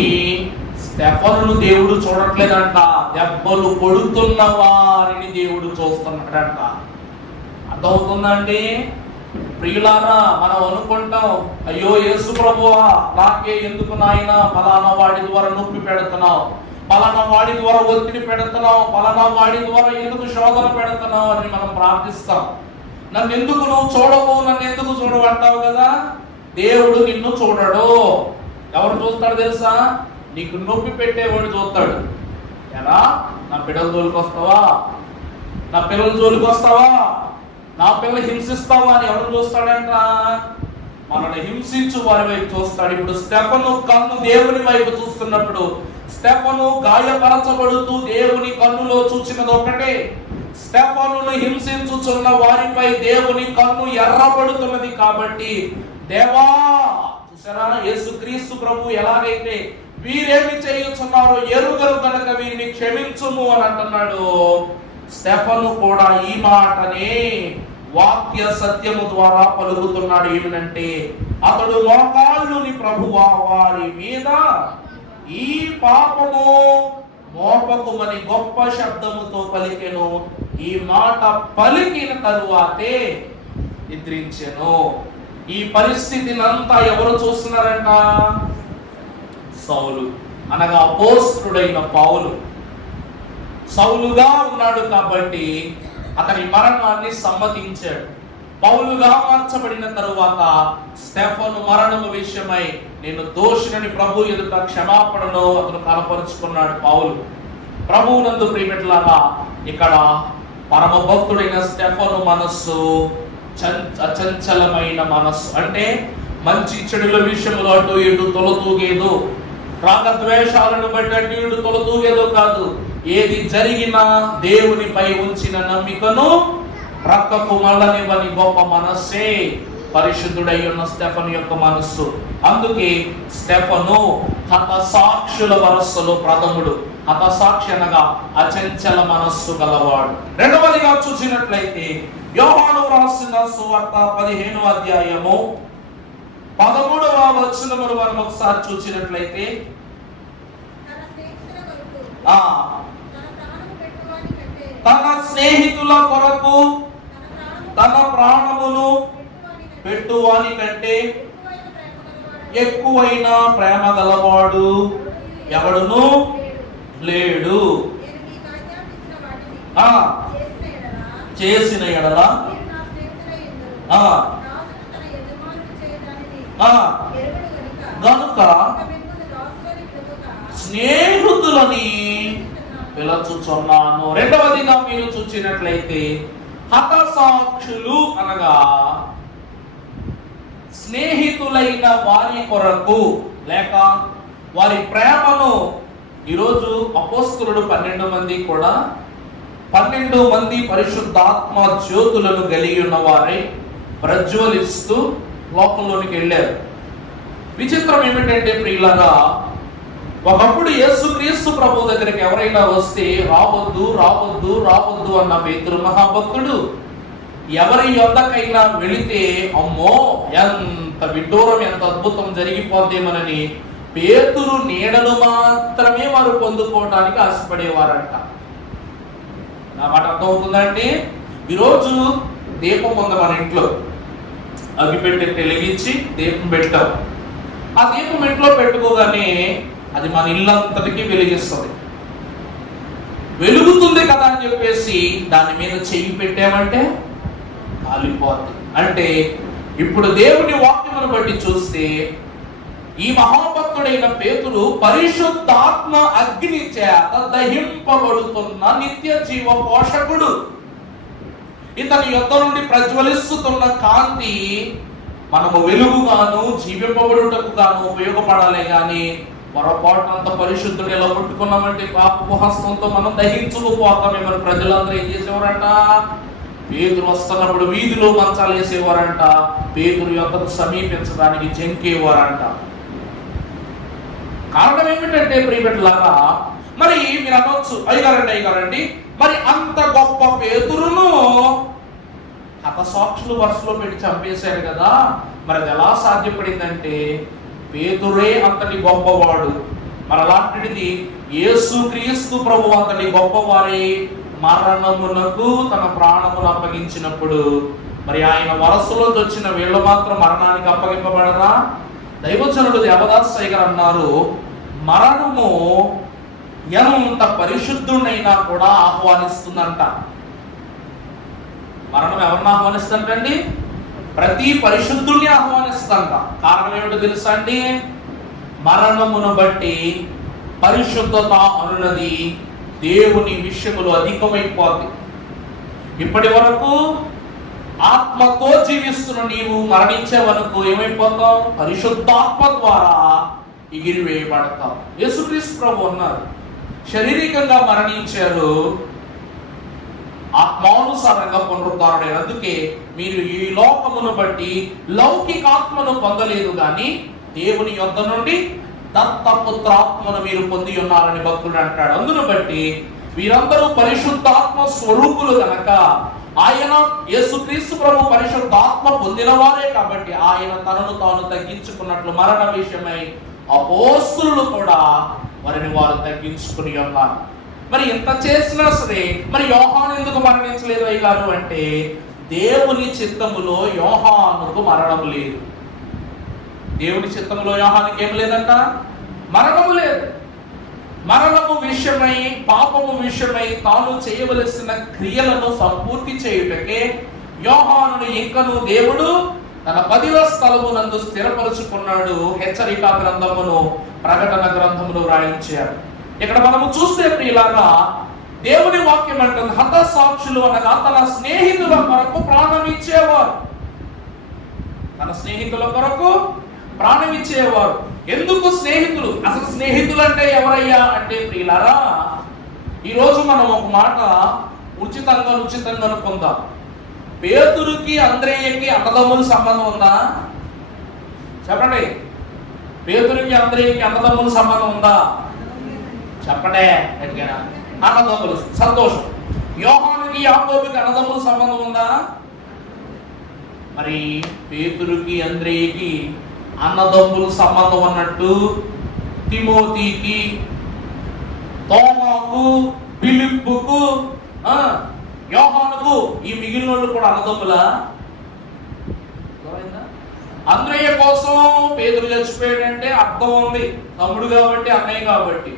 స్టెఫనును దేవుడు చూడట్లేదంట, దెబ్బలు కొడుతున్న వారిని దేవుడు చూస్తున్నాడంట. అర్థమవుతుందండి ప్రియులారా? మనం అనుకుంటాం, అయ్యో యేసు ప్రభువా నాకే ఎందుకు నాయన ఫలానా వాడి ద్వారా నొప్పి పెడుతున్నావు, ఫలానా వాడి ద్వారా ఒత్తిడి పెడుతున్నావు, ఫలానా వాడి ద్వారా ఎందుకు శోధన పెడుతున్నావు అని మనం ప్రార్థిస్తాం. నన్ను ఎందుకు నువ్వు చూడవు, నన్ను ఎందుకు చూడవంటావు కదా. దేవుడు నిన్ను చూడడు. ఎవరు చూస్తాడు తెలుసా? నీకు నొప్పి పెట్టేవాడు చూస్తాడు. ఎలా? నా బిడ్డల జోలికి వస్తావా, నా పిల్లల జోలికి వస్తావా, నా పిల్లలు హింసిస్తావా అని ఎవరు చూస్తాడంట? మనల్ని హింసించు వారి వైపు చూస్తాడు. ఇప్పుడు స్టెఫను కన్ను దేవుని వైపు చూస్తున్నప్పుడు, స్టెఫను గాయపరచబడుతూ దేవుని కన్నులో చూచినది ఒకటే, స్టెఫనును హింసించుచున్న వారిపై దేవుని కన్ను ఎర్రబడుతున్నది. కాబట్టి దేవా, చూసారా యేసుక్రీస్తు ప్రభు ఎలాగైతే వీరేమి చేయుచున్నారో ఎరుగరు కనుక వీరిని క్షమించుము అని అంటున్నాడు. స్టెఫను కూడా ఈ మాటనే వాక్య సత్యము ద్వారా పలుకుతున్నాడు. ఏమిటంటే, అతడు మోకాళ్ళుని ప్రభువా వారి మీద ఈ పాపము మోపకుమని గొప్ప శబ్దముతో పలికెను. ఈ మాట పలికిన తరువాతే నిద్రించెను. ఈ పరిస్థితిని అంతా ఎవరు చూస్తున్నారంట? సౌలు అనగా అపోస్తలుడైన పౌలు. సౌలుగా ఉన్నాడు కాబట్టి అతని మరణాన్ని సమ్మతించాడు. పౌలుగా మార్చబడిన తరువాత స్టెఫను మరణము విషయమై నేను దోషినని ప్రభు ఎదుట క్షమాపణను అతను కనపరుచుకున్నాడు పౌలు. ప్రభువునందు ప్రియమిత్రులారా, ఇక్కడ పరమ భక్తుడైన స్టెఫను మనస్సు అచంచలమైన మనస్సు. అంటే మంచి చెడుల విషయంలో అటు ఇటు తొలతూగేదు, రాగద్వేషాలను బట్టి అటు ఇటు తొలతూగేదో కాదు. ఏది జరిగినా దేవునిపై ఉంచిన నమ్మికను ప్రక్కకు మళ్ళనివ్వని గొప్ప మనస్సే పరిశుద్ధుడై ఉన్న స్టెఫను యొక్క మనస్సు. అందుకే స్టెఫను హతసాక్షుల వరస్సులో ప్రథముడు. హతసాక్షి అనగా అచంచల మనస్సు గలవాడు. రెండవదిగా చూసినట్లయితే యోహాను రాసిన సువార్త 15వ అధ్యాయము 13వ వచనమును మనం ఒకసారి చూసినట్లయితే, తన స్నేహితుల కొరకు తన ప్రాణమును పెట్టువాని కంటే ఎక్కువైన ప్రేమ గలవాడు ఎవడును లేడు. చేసిన ఎడల గనుక స్నేహితులని పిలుచుచున్నాను. రెండవదిగా మీరు చూసినట్లయితే హతసాక్షులు అనగా స్నేహితులైన వారి కొరకు లేక వారి ప్రేమను. ఈరోజు అపోస్తలుడు 12 మంది కూడా 12 మంది పరిశుద్ధాత్మ జ్యోతులను కలిగి ఉన్న వారై ప్రజ్వలిస్తూ లోకంలోనికి వెళ్ళారు. విచిత్రం ఏమిటంటే ప్రియులారా, ఒకప్పుడు యేసుక్రీస్తు ప్రభు దగ్గరికి ఎవరైనా వస్తే రావద్దు రావద్దు రావద్దు అన్న పేతురు మహాభక్తుడు ఎవరి యొద్దకైనా వెళితే అమ్మో ఎంత విడ్డూరం, ఎంత అద్భుతం జరిగిపోద్దేమనని పేతురు నీడను మాత్రమే వారు పొందుకోవడానికి ఆశపడేవారంట. నా మాట అర్థమవుతుందండి? ఈరోజు దీపం ఉంది మన ఇంట్లో, అగ్గిపెట్టె వెలిగించి దీపం పెట్టాం. ఆ దీపం ఇంట్లో పెట్టుకోగానే అది మన ఇల్లంతటికి వెలిగిస్తుంది. వెలుగుతుంది కదా అని చెప్పేసి దాని మీద చెయ్యి పెట్టామంటే కాలిపోతుంది. అంటే ఇప్పుడు దేవుని వాక్యమును బట్టి చూస్తే ఈ మహాభక్తుడైన పేతురు పరిశుద్ధాత్మ అగ్ని చేత దహింపబడుతున్న నిత్య జీవ పోషకుడు. ఇతని యొద్ద నుండి ప్రజ్వలిస్తున్న కాంతి మనము వెలుగుగాను జీవింపబడుటకు గాను ఉపయోగపడాలి. గాని పొరపాటునంత పరిశుద్ధుడు ఎలా పట్టుకున్నామంటే పాపపు హస్తంతో మనం దహించుకుపోతామే. మరి ప్రజలందరూ ఏం చేసేవారంట? పేతురు వస్తున్నప్పుడు వీధిలో మంచాలు వేసేవారంట. పేతురు యొద్దకు సమీపించడానికి జంకేవారంట. కారణం ఏమిటంటే ప్రియబిడ్డలారా, మరి మీరు అనవచ్చు, అయ్యగారండి మరి అంత గొప్ప పేతురును హతసాక్షులు వరుసలో పెట్టి చంపేశారు కదా, మరి అది ఎలా సాధ్యపడిందంటే పేతురే అంతటి గొప్పవాడు. మరి అలాంటిది యేసుక్రీస్తు ప్రభు అంతటి గొప్పవారే మరణమునకు తన ప్రాణమును అప్పగించినప్పుడు మరి ఆయన వరసలో వచ్చిన వీళ్ళు మాత్రం మరణానికి అప్పగింపబడరా? దైవజనుడు దేవదాసయ్య గారు అన్నారు, మరణము ఎంత పరిశుద్ధుడైనా కూడా ఆహ్వానిస్తుందంట. మరణం ఎవరిని ఆహ్వానిస్తుందండి? ప్రతి పరిశుద్ధుడిని ఆహ్వానిస్తుందంట. కారణం ఏమిటో తెలుసా అండి? మరణమును బట్టి పరిశుద్ధత అనున్నది దేవుని విషయములో అధికమైపోద్ది. ఇప్పటి వరకు ఆత్మతో జీవిస్తున్న నీవు మరణించే వరకు ఏమైపోతావు? పరిశుద్ధాత్మ ద్వారా ఎగిరివేయబడతావు. యేసుక్రీస్తు ప్రభు అన్నారు, శారీరకంగా మరణించారు, ఆత్మానుసారంగా పునరుద్ధారుడైన. అందుకే మీరు ఈ లోకమును బట్టి లౌకికాత్మను పొందలేదు గాని దేవుని యొద్ద నుండి దత్తపుత్రాత్మను మీరు పొంది ఉన్నారని భక్తుడు అంటాడు. అందును బట్టి వీరందరూ పరిశుద్ధాత్మ స్వరూపులు గనక, ఆయన యేసుక్రీస్తు ప్రభు పరిశుద్ధాత్మ పొందిన వారే కాబట్టి ఆయన తనను తాను తగ్గించుకున్నట్లు మరణ విషయమై అపోస్తులు కూడా వారిని వారు తగ్గించుకుని ఉన్నారు. మరి ఎంత చేసినా సరే మరి యోహాను ఎందుకు మరణించలేదు అయ్యారు అంటే దేవుని చిత్తములో యోహానుకు మరణం లేదు. దేవుని చిత్తములో యోహానుకి ఏం లేదంట? మరణము లేదు. మరణము విషయమై పాపము విషయమై తాను చేయవలసిన క్రియలను సంపూర్తి చేయుటకే యోహానును ఇంకను దేవుడు తన 10వ స్థలమునందు స్థిరపరుచుకున్నాడు. హెచ్చరికా గ్రంథమును, ప్రకటన గ్రంథమును రాయించారు. ఇక్కడ మనము చూస్తే ప్రియులారా, దేవుని వాక్యం అంటుంది, హతసాక్షులు అనగా తన స్నేహితుల కొరకు ప్రాణం ఇచ్చేవారు. తన స్నేహితుల కొరకు ప్రాణం ఇచ్చేవారు. ఎందుకు స్నేహితులు? అసలు స్నేహితులు అంటే ఎవరయ్యా అంటే ప్రియులారా, ఈరోజు మనం ఒక మాట ఉచితంగా అనుకుందాం. పేతురుకి అంద్రేయకి అన్నదమ్ముల సంబంధం ఉందా? చెప్పండి. పేతురుకి అంద్రేయకి అన్నదమ్ముల సంబంధం ఉందా? చెప్పండి. అన్నదమ్ములు, సంతోషం. యోహానుకి యాకోబుకి అన్నదమ్ముల సంబంధం ఉందా? మరి పేతురుకి అంద్రేయకి అన్నదమ్ముల సంబంధం అన్నట్టు తిమోతికి, తోమాకు, ఫిలిప్పుకు, యోహానుకు, ఈ మిగిలిన వాళ్ళు కూడా అన్నదమ్ములా? అంద్రేయ కోసం పేతురు చచ్చిపోయాడంటే అర్థం ఉంది, తమ్ముడు కాబట్టి, అన్నయ్య కాబట్టి.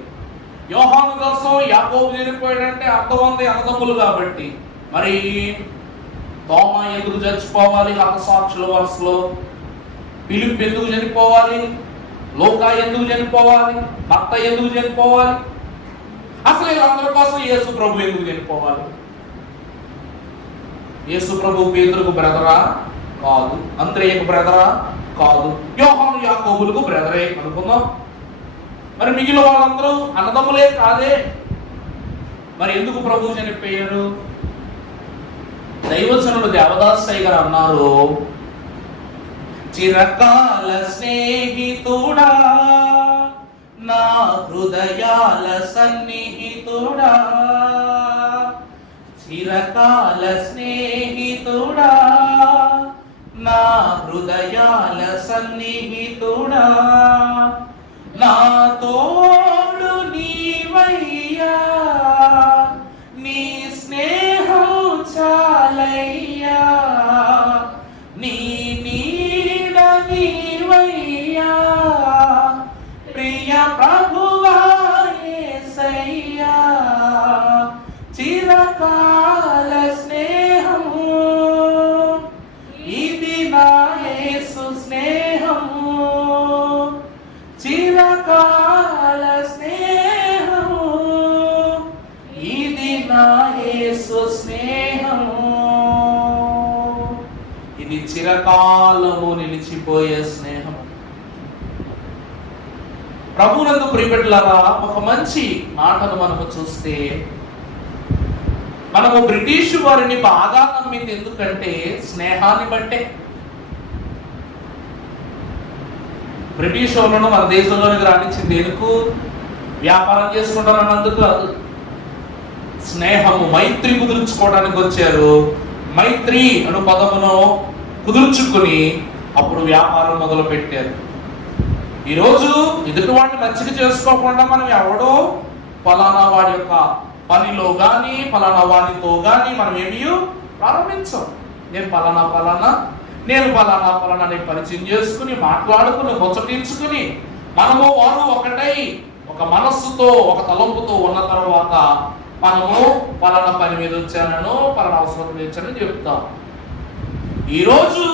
యోహాను కోసం యాకోబు చనిపోయాడంటే అర్థం ఉంది, అన్నదమ్ములు కాబట్టి. మరి తోమా ఎందుకు చచ్చిపోవాలి హతసాక్షుల వరుసలో? ఫిలిప్ ఎందుకు చనిపోవాలి? లోకా ఎందుకు చనిపోవాలి? మత్త ఎందుకు చనిపోవాలి? అసలు వీళ్ళందరి కోసం యేసు ప్రభు ఎందుకు చనిపోవాలి? యేసు ప్రభు పేతురుకు బ్రదరా? కాదు. అంద్రేయకు బ్రదరా? కాదు. యోహాను యాకోబులకు బ్రదరే అనుకుందాం. మరి మిగిలిన వాళ్ళందరూ అన్నదమ్ములే కాదే? మరి ఎందుకు ప్రభు చనిపోయారు? దైవజనుడు దేవదాసయ్య గారు అన్నారు, చిరకాల స్నేహితుడా, నా హృదయాల సన్నిహితుడా, చిరకాల స్నేహితుడా, నా హృదయాల సన్నిహితుడా, నా తోడు నీవయ్యా, నీ స్నేహం చాలయ్యా, నీ నీడ నీవయ్యా, ప్రియ ప్రభువా యేసయ్యా, చిరకాల స్నేహము ఇది నా యేసు స్నేహము, చిరకాలము నిలిచిపోయే స్నేహం. ప్రభువునందు ప్రియబిడ్డలారా, ఒక మంచి మాటను మనము చూస్తే, మనము బ్రిటిష్ వారిని బాగా నమ్మింది ఎందుకంటే స్నేహాన్ని బట్టే. బ్రిటిష్ వాళ్ళను మన దేశంలోనికి రానిచ్చింది ఎందుకు? వ్యాపారం చేసుకుంటారన్నందుకు కాదు, స్నేహము మైత్రి కుదుర్చుకోవడానికి వచ్చారు. మైత్రి అను పదమును కుదుర్చుకుని అప్పుడు వ్యాపారం మొదలు పెట్టారు. ఈరోజు ఎదుటివాడిని మచ్చిక చేసుకోకుండా మనం ఎవడో ఫలానా వాడి యొక్క పనిలో కానీ ఫలానా వాడితో కానీ మనం ఏమీ ప్రారంభించాం. నేను ఫలానా పరిచయం చేసుకుని మాట్లాడుకుని ముచ్చటించుకుని మనము వారు ఒకటై ఒక మనస్సుతో ఒక తలంపుతో ఉన్న తర్వాత మనము ఫలానా పని మీద వచ్చానో ఫలానా అవసరం వచ్చానని చెప్తాం. ఈరోజు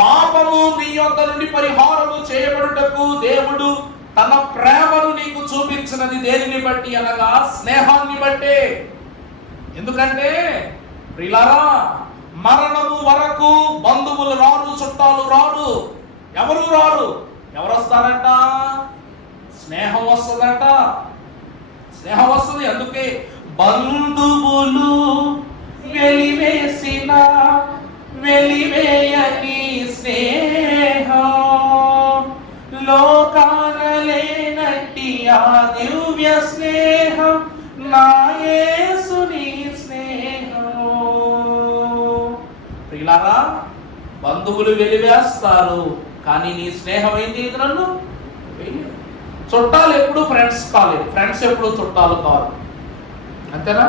పాపము నీ యొద్ద నుండి పరిహారము చేయబడుటకు దేవుడు తన ప్రేమను నీకు చూపించినది దేనిని బట్టి అనగా స్నేహాన్ని బట్టే. ఎందుకంటే ప్రియులారా, మరణము వరకు బంధువులు రారు, చుట్టాలు రారు, ఎవరు రారు. ఎవరు వస్తారంట? స్నేహం వస్తుందంట. స్నేహం వస్తుంది. అందుకే బంధువులు వెలివేసిన వెలివేయని స్నేహం, లోకాన లేనట్టి ఆ దివ్య స్నేహం, నా యేసుని స్నేహం. ప్రియులారా, బంధువులు వెలివేస్తారు, కానీ నీ స్నేహం ఏం చేయదు? నన్ను చుట్టాలు ఎప్పుడు ఫ్రెండ్స్ కాలేదు, ఫ్రెండ్స్ ఎప్పుడు చుట్టాలు కాదు. అంతేనా?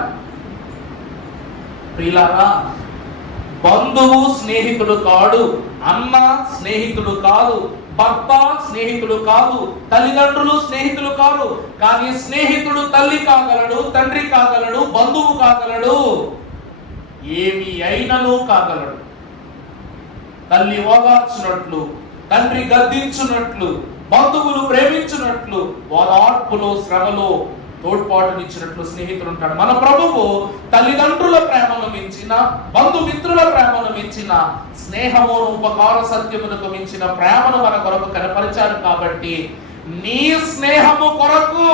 ప్రియులారా, బంధువు స్నేహితుడు కాడు, అన్న స్నేహితుడు కాదు, భర్త స్నేహితుడు కాదు, తల్లిదండ్రులు స్నేహితులు కాదు. కానీ స్నేహితుడు తల్లి కాగలడు, తండ్రి కాగలడు, బంధువు కాగలడు, ఏమి అయినను కాగలడు. తల్లి ఓదార్చినట్లు, తండ్రి గద్దించినట్లు, బంధువులు ప్రేమించినట్లు, ఓదార్పులో శ్రమలో తోడ్పాటునిచ్చినట్లు స్నేహితుడు ఉంటాడు. మన ప్రభువు తల్లిదండ్రుల ప్రేమను మించిన, బంధుమిత్రుల ప్రేమను మించిన, స్నేహమును ఉపకార సత్యమునకు మించిన ప్రేమను మన కొరకు కనపరిచారు. కాబట్టి నీ స్నేహము కొరకు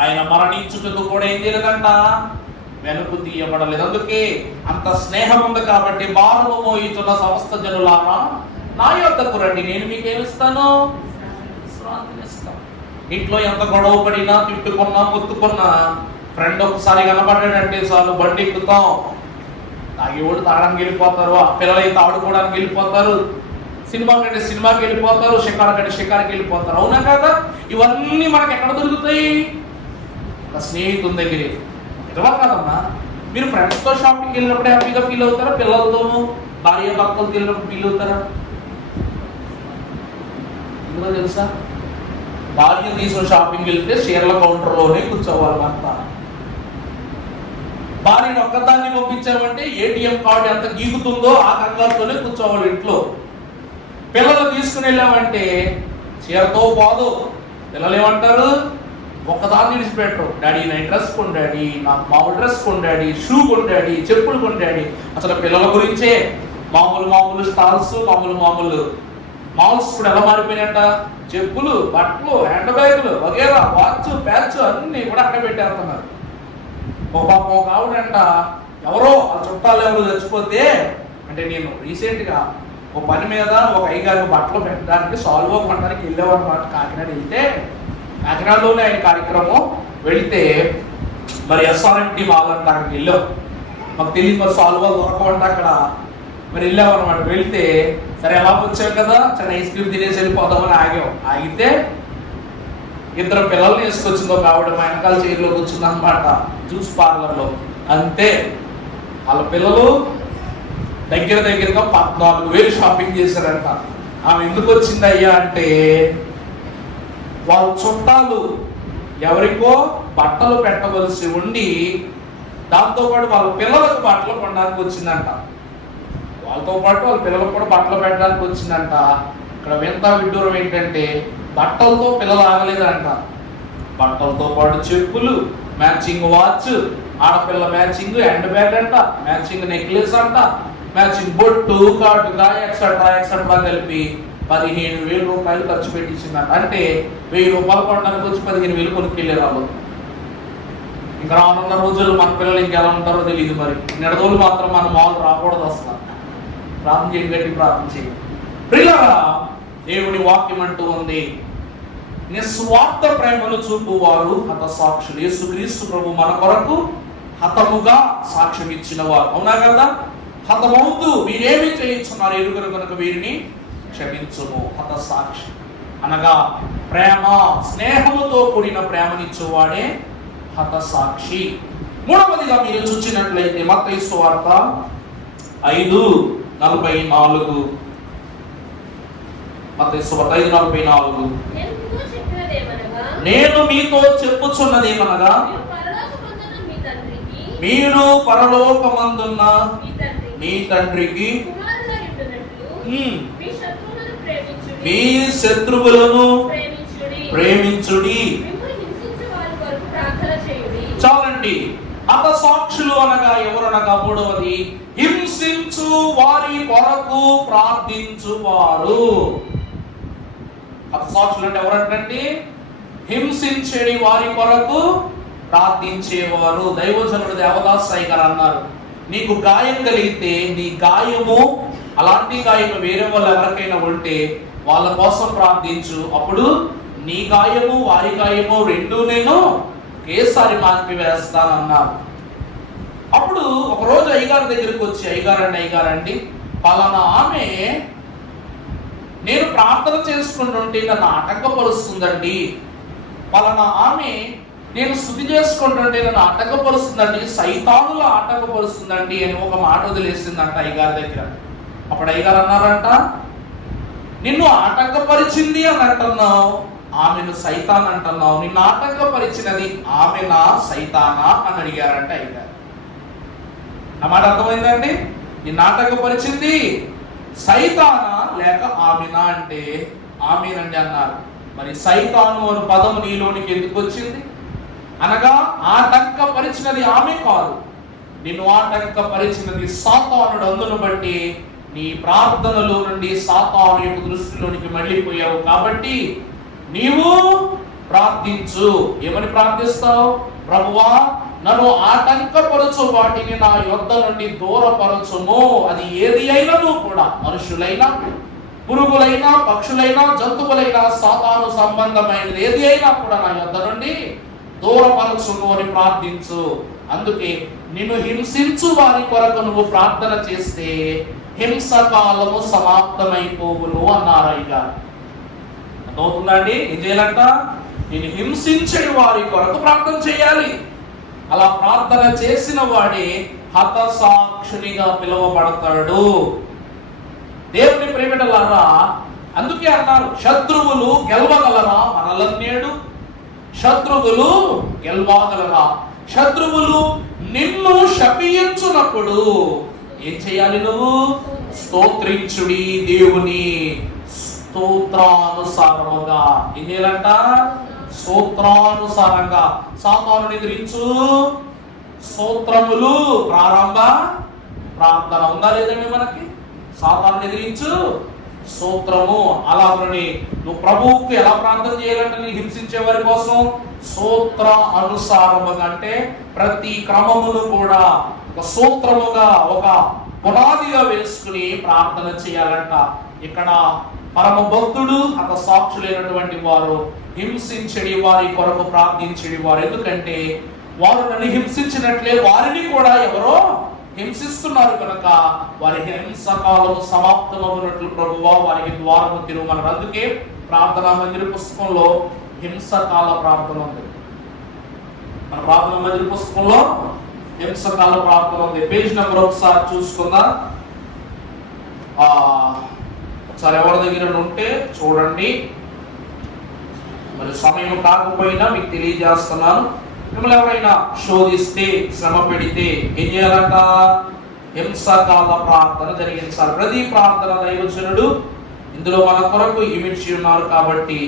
ఆయన మరణించుటకు కూడా ఏం చేయలేదంట? వెనుకు తీయబడలేదు. అందుకే అంత స్నేహం ఉంది కాబట్టి భారము మోయుచున్న సమస్త జనులారా నా యొద్దకు రండి, నేను మీకేమిస్తాను? విశ్రాంతినిస్తాను. ఇంట్లో ఎంత గొడవ పడినా, తిట్టుకున్నా, ముత్తుకున్నా, ఫ్రెండ్ ఒకసారి కనపడ్డాడంటే చాలు బండి ఎక్కుతాం. తాగేవాడు తాగడానికి వెళ్ళిపోతారు, పిల్లలైతే ఆడుకోవడానికి వెళ్ళిపోతారు, సినిమా కంటే సినిమాకి వెళ్ళిపోతారు, షికారు కంటే షికారుకి వెళ్ళిపోతారు. అవునా కదా? ఇవన్నీ మనకు ఎక్కడ దొరుకుతాయి? ఒక స్నేహితుని దగ్గరే. ఎటువా కాదమ్మా, మీరు ఫ్రెండ్స్తో షాపింగ్కి వెళ్ళినప్పుడు హ్యాపీగా ఫీల్ అవుతారా? పిల్లలతోనూ భార్య భర్తలతో వెళ్ళినప్పుడు ఫీల్ అవుతారా? ఎందుకో తెలుసా? భార్య తీసుకుని షాపింగ్ వెళ్తే షేర్ల కౌంటర్లోనే కూర్చోవాలి భర్త. భార్యను ఒక్కదాన్ని పంపించామంటే ఏటీఎం కార్డు ఎంత గీకుతుందో ఆ కంగారుతోనే కూర్చోవాలి ఇంట్లో. పిల్లలు తీసుకుని వెళ్ళామంటే చీరతో పోదు. పిల్లలు ఏమంటారు? ఒక్కదాన్ని విడిచిపెట్టరు. డాడీ నా డ్రెస్ కొను, డాడీ నాకు మామూలు డ్రెస్ కొను, డాడీ షూ కొను, డాడీ చెప్పులు కొను, డాడీ. అసలు పిల్లల గురించే మామూలు స్టాల్స్, మామూలు మాల్స్ ఇప్పుడు ఎలా మారిపోయినాయంట? చెప్పులు, బట్టలు, హ్యాండ్ బ్యాగులు వగేరా, వాచ్, ప్యాచ్ అన్ని కూడా అక్కడ పెట్టేస్తున్నారు. ఒక పాపం ఒక ఆవిడంట, ఎవరో ఆ చుట్టాలు ఎవరు చచ్చిపోతే, అంటే నేను రీసెంట్గా ఒక పని మీద ఒక అయ్యగారు బట్టలు పెట్టడానికి సాల్వ్ కొనడానికి వెళ్ళేవారన్నమాట. కాకినాడ వెళ్తే, కాకినాడలోనే ఆయన కార్యక్రమం వెళ్తే మరి ఎస్ఆర్ఎంటీ మాల్ అంటే అక్కడికి వెళ్ళాం. మాకు తెలియదు మరి సాల్వ్ దొరకమంటే అక్కడ మరి వెళ్ళామన్నమాట. వెళ్తే సరే ఎలా వచ్చాం కదా, సరే ఐస్ క్రీమ్ తినేసి వెళ్ళిపోదామని ఆగితే ఇద్దరు పిల్లల్ని వేసుకొచ్చింది. ఒక ఆవిడ మా వెనకాల చైర్లో కూర్చుంది అనమాట, జ్యూస్ పార్లర్లో. అంతే, వాళ్ళ పిల్లలు దగ్గరగా 14,000 షాపింగ్ చేశారంట. ఆమె ఎందుకు వచ్చింది అయ్యా అంటే, వాళ్ళ చుట్టాలు ఎవరికో బట్టలు పెట్టవలసి ఉండి దాంతోపాటు వాళ్ళ పిల్లలకు బట్టలు కొనడానికి వచ్చిందంట. వాళ్ళతో పాటు వాళ్ళ పిల్లలకు కూడా బట్టలు పెట్టడానికి వచ్చిందంట. ఇక్కడ వింత విడ్డూరం ఏంటంటే, బట్టలతో పిల్లలు ఆగలేదంట. బట్టలతో పాటు చెప్పులు, మ్యాచింగ్ వాచ్, ఆడపిల్ల మ్యాచింగ్ హ్యాండ్ బ్యాగ్ అంట, మ్యాచింగ్ నెక్లెస్ అంట, మ్యాచింగ్ బొట్టు, కాటుగా, ఎక్సెట్రా ఎక్సెట్రా కలిపి 15,000 రూపాయలు ఖర్చు పెట్టించిందంట. అంటే 1000 రూపాయలు కొనడానికి వచ్చి 15,000 కొనుక్కెళ్ళారు వాళ్ళు. ఇంకా రానున్న రోజుల్లో మన పిల్లలు ఇంకెలా ఉంటారో తెలియదు. మరి నెడదోళ్ళు మాత్రం మన మాలు రాకూడదు అసలు. ప్రార్థన చేయండి, గట్టి ప్రార్థన చేయండి. ప్రియులారా, దేవుని వాక్యం అంటూ ఉంది, నిస్వార్థ ప్రేమను చూపువారు హతసాక్షులు. యేసుక్రీస్తు ప్రభు మన కొరకు హతముగా సాక్ష్యం ఇచ్చిన వారు. అవునా కదా? హతమవుతూ వీరేమి చేయించున్నారు ఎరుగరు కనుక వీరిని క్షమించుము. హతసాక్షి అనగా ప్రేమ, స్నేహముతో కూడిన ప్రేమనిచ్చేవాడే హతసాక్షి. మూడవదిగా మీరు చూచినట్లయితే మత్తయి సువార్త 5:44. మత్తయి సువార్త 5:44. నేను మీతో చెప్పుచున్నదేమనగా, మీరు పరలోకమందున్న మీ తండ్రికి మీ శత్రువులను ప్రేమించుడి. చాలండి. హతసాక్షులు అనగా ఎవరనగా మూడవది, హింసించు వారి కొరకు ప్రార్థించువారు. హతసాక్షులు అంటే ఎవరంటండి? హింసించేడి వారి కొరకు ప్రార్థించేవారు. దైవజనుడు దేవదాస్ గారు అన్నారు, నీకు గాయం కలిగితే నీ గాయము, అలాంటి గాయము వేరే వాళ్ళు ఎవరికైనా ఉంటే వాళ్ళ కోసం ప్రార్థించు. అప్పుడు నీ గాయము వారి గాయము రెండు నేను ఒకేసారి మాన్పి వేస్తానన్నారు. అప్పుడు ఒకరోజు అయ్యగారి దగ్గరికి వచ్చి, అయ్యగారండి పలానా ఆమె నేను ప్రార్థన చేసుకుంటుంటే నన్ను ఆటంకపరుస్తుందండి, పలానా ఆమె నేను స్తుతి చేసుకుంటుంటే నన్ను ఆటంకపరుస్తుందండి, సైతానుల ఆటంకపరుస్తుందండి అని ఒక మాట వదిలేసిందంట అయ్యగారి దగ్గర. అప్పుడు అయ్యగారు అన్నారంట, నిన్ను ఆటంకపరిచింది అని అంటున్నావు, ఆమెను సైతాన్ అంటున్నావు, నిన్ను ఆటంకపరిచినది ఆమెనా సైతానా అని అడిగారంట అయ్యగారు. నా మాట అర్థమైందండి? నిన్ను ఆటంకపరిచింది సైతానా లేక ఆమెనా అంటే ఆమెనండి అన్నారు. మరి సైతాను అను పదము నీలోనికి ఎందుకు వచ్చింది అనగా, ఆటంకపరిచినది ఆమె కాదు, నిన్ను ఆటంకపరిచినది సాతానుడు. అందును బట్టి నీ ప్రార్థనలో నుండి సాతాను యొక్క దృష్టిలోనికి మళ్ళీపోయావు. కాబట్టి నీవు ప్రార్థించు. ఏమని ప్రార్థిస్తావు? ప్రభువా, నన్ను ఆటంకపరచు వాటిని నా యొద్ద నుండి దూరపరచుము. అది ఏది అయినను కూడా, మనుషులైనా, పురుగులైనా, పక్షులైనా, జంతువులైనా, సాతాను సంబంధమైనది ఏది అయినా కూడా నా యొద్ద నుండి దూరపరచుము అని ప్రార్థించు. అందుకే నిన్ను హింసించు వారి కొరకు నువ్వు ప్రార్థన చేస్తే హింసకాలము సమాప్తమైపోవును అన్నారు అయ్యగారు. అర్థమవుతుందండి? ఏం చేయాలంట? నేను హింసించే వారి కొరకు ప్రార్థన చేయాలి. అలా ప్రార్థన చేసిన వాడే హతసాక్షునిగా పిలువబడతాడు. దేవుని ప్రేమిటలారా, అందుకే అన్నారు, శత్రువులు గెలవగలరా మనలన్నేడు? శత్రువులు గెలవగలరా? శత్రువులు నిన్ను శపించునప్పుడు ఏం చేయాలి? నువ్వు స్తోత్రించుడి. దేవుని స్తోత్రానుసారముగా ఏం చేయాలంట? స్తోత్రానుసారంగా. సాతాను ఎదిరించు స్తోత్రములు ప్రారంభ ప్రార్థన ఉందా లేదండి మనకి? సాతాను ఎదిరించు స్తోత్రము. అలాగని నువ్వు ప్రభువుకు ఎలా ప్రార్థన చేయాలంటే, నీ హింసించే వారి కోసం స్తోత్ర అనుసారముగా, అంటే ప్రతి క్రమమును కూడా ఒక సూత్రముగా, ఒక పునాదిగా వేసుకుని ప్రార్థన చేయాలంట. ఇక్కడ పరమ భక్తుడు హతసాక్షులైనటువంటి వారు హింసించడి వారి కొరకు ప్రార్థించడి వారు. ఎందుకంటే వారు నన్ను హింసించినట్లే వారిని కూడా ఎవరో హింసిస్తున్నారు కనుక వారి హింసకాలము సమాప్తమవునట్లు ప్రభువా వారికి ద్వారము తెరువమన్నారు. అందుకే ప్రార్థనా మందిర పుస్తకంలో హింసకాల ప్రార్థన ఉంది. మన ప్రార్థనా మందిర పుస్తకంలో హింసకాల ప్రార్థన ఉంది. పేజ్ నెంబర్ ఒకసారి చూసుకుందాం. ఒకసారి ఎవరి దగ్గర ఉంటే చూడండి. మరి సమయం కాకపోయినా మీకు తెలియజేస్తున్నాను. మిమ్మల్ని ఎవరైనా శోధిస్తే, శ్రమ పెడితే ఏం చేయాలంట? హింసకాల ప్రార్థన జరిగించాలి. ప్రతి ప్రార్థన దైవజనుడు ఇందులో మన కొరకు ఇమిడ్చి ఉన్నారు. కాబట్టి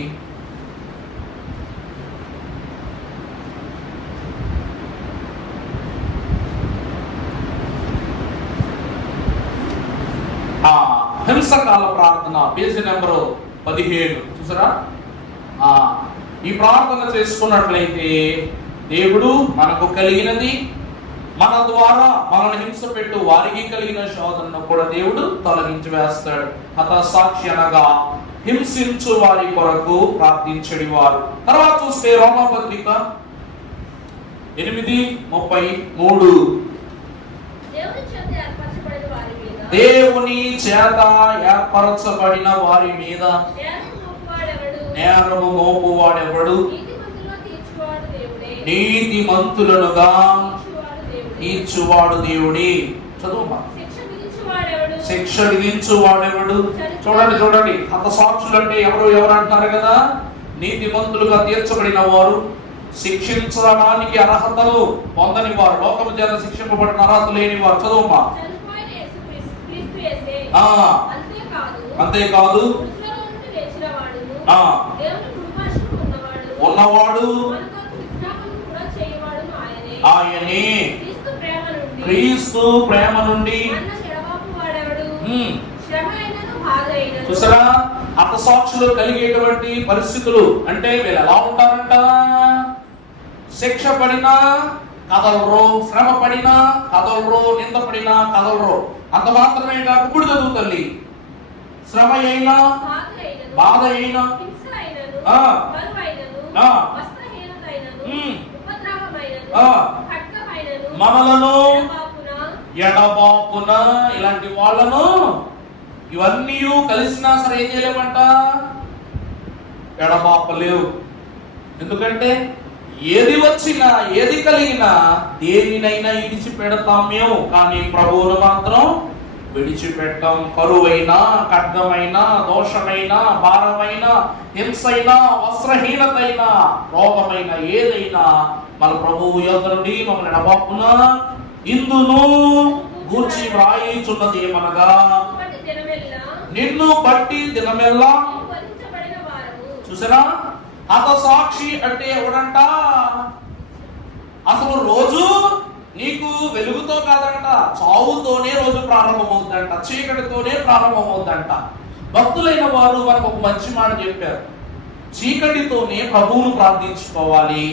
హింసకాల ప్రార్థన పేజీ నెంబరు 15 చూసారా. ఈ ప్రార్థన చేసుకున్నట్లయితే దేవుడు మనకు కలిగినది, మన ద్వారా మనల్ని హింస పెట్టు వారికి కలిగిన శోధనను కూడా దేవుడు తొలగించి వేస్తాడు. హతసాక్షి అనగా హింసించు వారి కొరకు ప్రార్థించడి వారు. తర్వాత చూస్తే రోమాపత్రిక 8:33 దేవుని చేత ఏర్పరచబడిన వారి మీద నేరము మోపువాడెవడు? నీతిమంతులనుగా తీర్చువాడు దేవుడే. చదువు. శిక్ష విధించువాడెవడు? చూడండి హతసాక్షులు అంటే ఎవరు అంటున్నారు కదా. నీతిమంతులుగా తీర్చబడిన వారు, శిక్షించడానికి అర్హతలు పొందని వారు, లోకము చేత శిక్షింపబడిన అర్హత లేని వారు. చదువుమా. అంతేకాదు ఉన్నవాడు ఆయనే. క్రీస్తు ప్రేమ నుండి. చూసారా, హతసాక్షులు కలిగేటువంటి పరిస్థితులు అంటే వీళ్ళు ఎలా ఉంటారంట? శిక్ష పడినా కదలరు, శ్రమ పడినా కదలరు, నింద పడినా కదలరు. అంత మాత్రమే కాక ఇప్పుడు చదువు తల్లి, శ్రమ అయినా బాధ అయినా మనలను ఎడబాపున ఇలాంటి వాళ్ళను ఇవన్నీ కలిసినా సరే ఏం చేయలేమంట? ఎడబాపలేవు. ఎందుకంటే ఏది వచ్చినా ఏది కలిగినా దేనినైనా విడిచిపెడతాం మేము, కానీ ప్రభువును మాత్రం విడిచిపెట్టాం. కరువైనా, ఖడ్గమైన, దోషమైన, భారమైన, హింసైన, వస్త్రహీనతైనా, రోగమైన ఏదైనా మన ప్రభువు యొద్ద నుండి మమ్మల్ని ఎడబాపున ఇందును గూర్చి వ్రాయిచున్నది ఏమనగా, నిన్ను బట్టి దినమెల్లా. చూసారా, హతసాక్షి అంటే ఎవడంట? అసలు రోజు నీకు వెలుగుతో కాదంట, చావుతోనే రోజు ప్రారంభమవుతుందంట, చీకటితోనే ప్రారంభమవుతుందంట. భక్తులైన వారు మనకు ఒక మంచి మాట చెప్పారు, చీకటితోనే ప్రభువును ప్రార్థించుకోవాలి,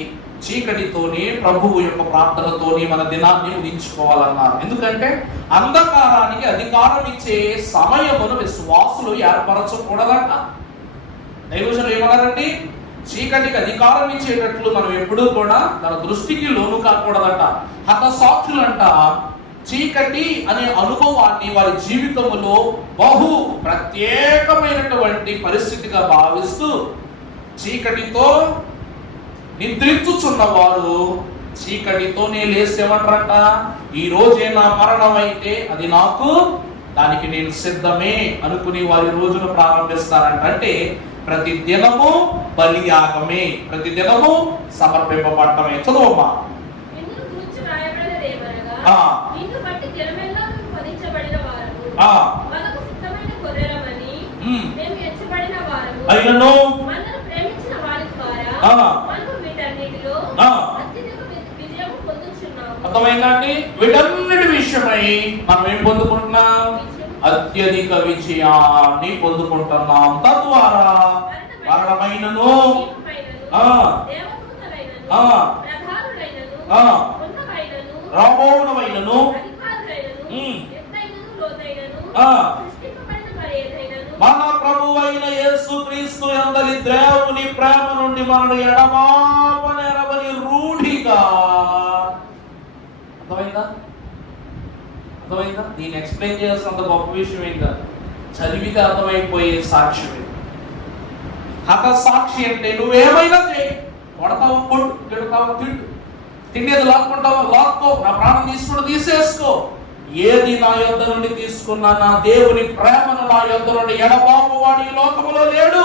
చీకటితోనే ప్రభువు యొక్క ప్రార్థనతోనే మన దినాన్ని ముగించుకోవాలన్నారు. ఎందుకంటే అంధకారానికి అధికారం ఇచ్చే సమయమును విశ్వాసులు ఏర్పరచకూడదంట. దైవజనులు ఏమన్నారండి? చీకటికి అధికారం ఇచ్చేటట్లు మనం ఎప్పుడూ కూడా తన దృష్టికి లోను కాకూడదట. హతసాక్షులంట చీకటి అనే అనుభవాన్ని వారి జీవితంలో బహు ప్రత్యేకమైనటువంటి పరిస్థితిగా భావిస్తూ చీకటితో నిద్రించుచున్న వారు చీకటితోనే లేసేమంటారంట, ఈ రోజే నా మరణం అయితే అది నాకు, దానికి నేను సిద్ధమే అనుకుని వారి రోజును ప్రారంభిస్తారంట. అంటే ప్రతి దినము బలియాగమే, ప్రతి దినము సమర్పింపబడటమే. చదువమ్మా. అయినను అర్థమైందండి. వీటన్నిటి విషయమై మనం ఏం పొందుకుంటున్నాం? అత్యధిక విజయాన్ని పొందుకుంటున్నాం. తద్వారా మరణమైనను రాబోవునమైనను మన ప్రభువైన యేసుక్రీస్తు యందలి దేవుని ప్రేమ నుండి మనల్ని ఎడబాపనెరగని రూఢిగా. అర్థమైందా? దీన్ని ఎక్స్ప్లెయిన్ చేయాల్సినంత గొప్ప విషయం ఏం కాదు, చదివితే అర్థమైపోయే సాక్ష్యం. హతసాక్షి అంటే నువ్వేమైనా చేయి, కొడతావు కొట్టు, తిడతావు తిట్టు, తిండేది లాక్కుంటావా లాక్కో, నా ప్రాణం తీసుకుని తీసేసుకో, ఏది నా యొద్ద నుండి తీసుకున్నా నా దేవుని ప్రేమను నా యొద్ద నుండి ఎడబాపు వాడి ఈ లోకములో లేడు.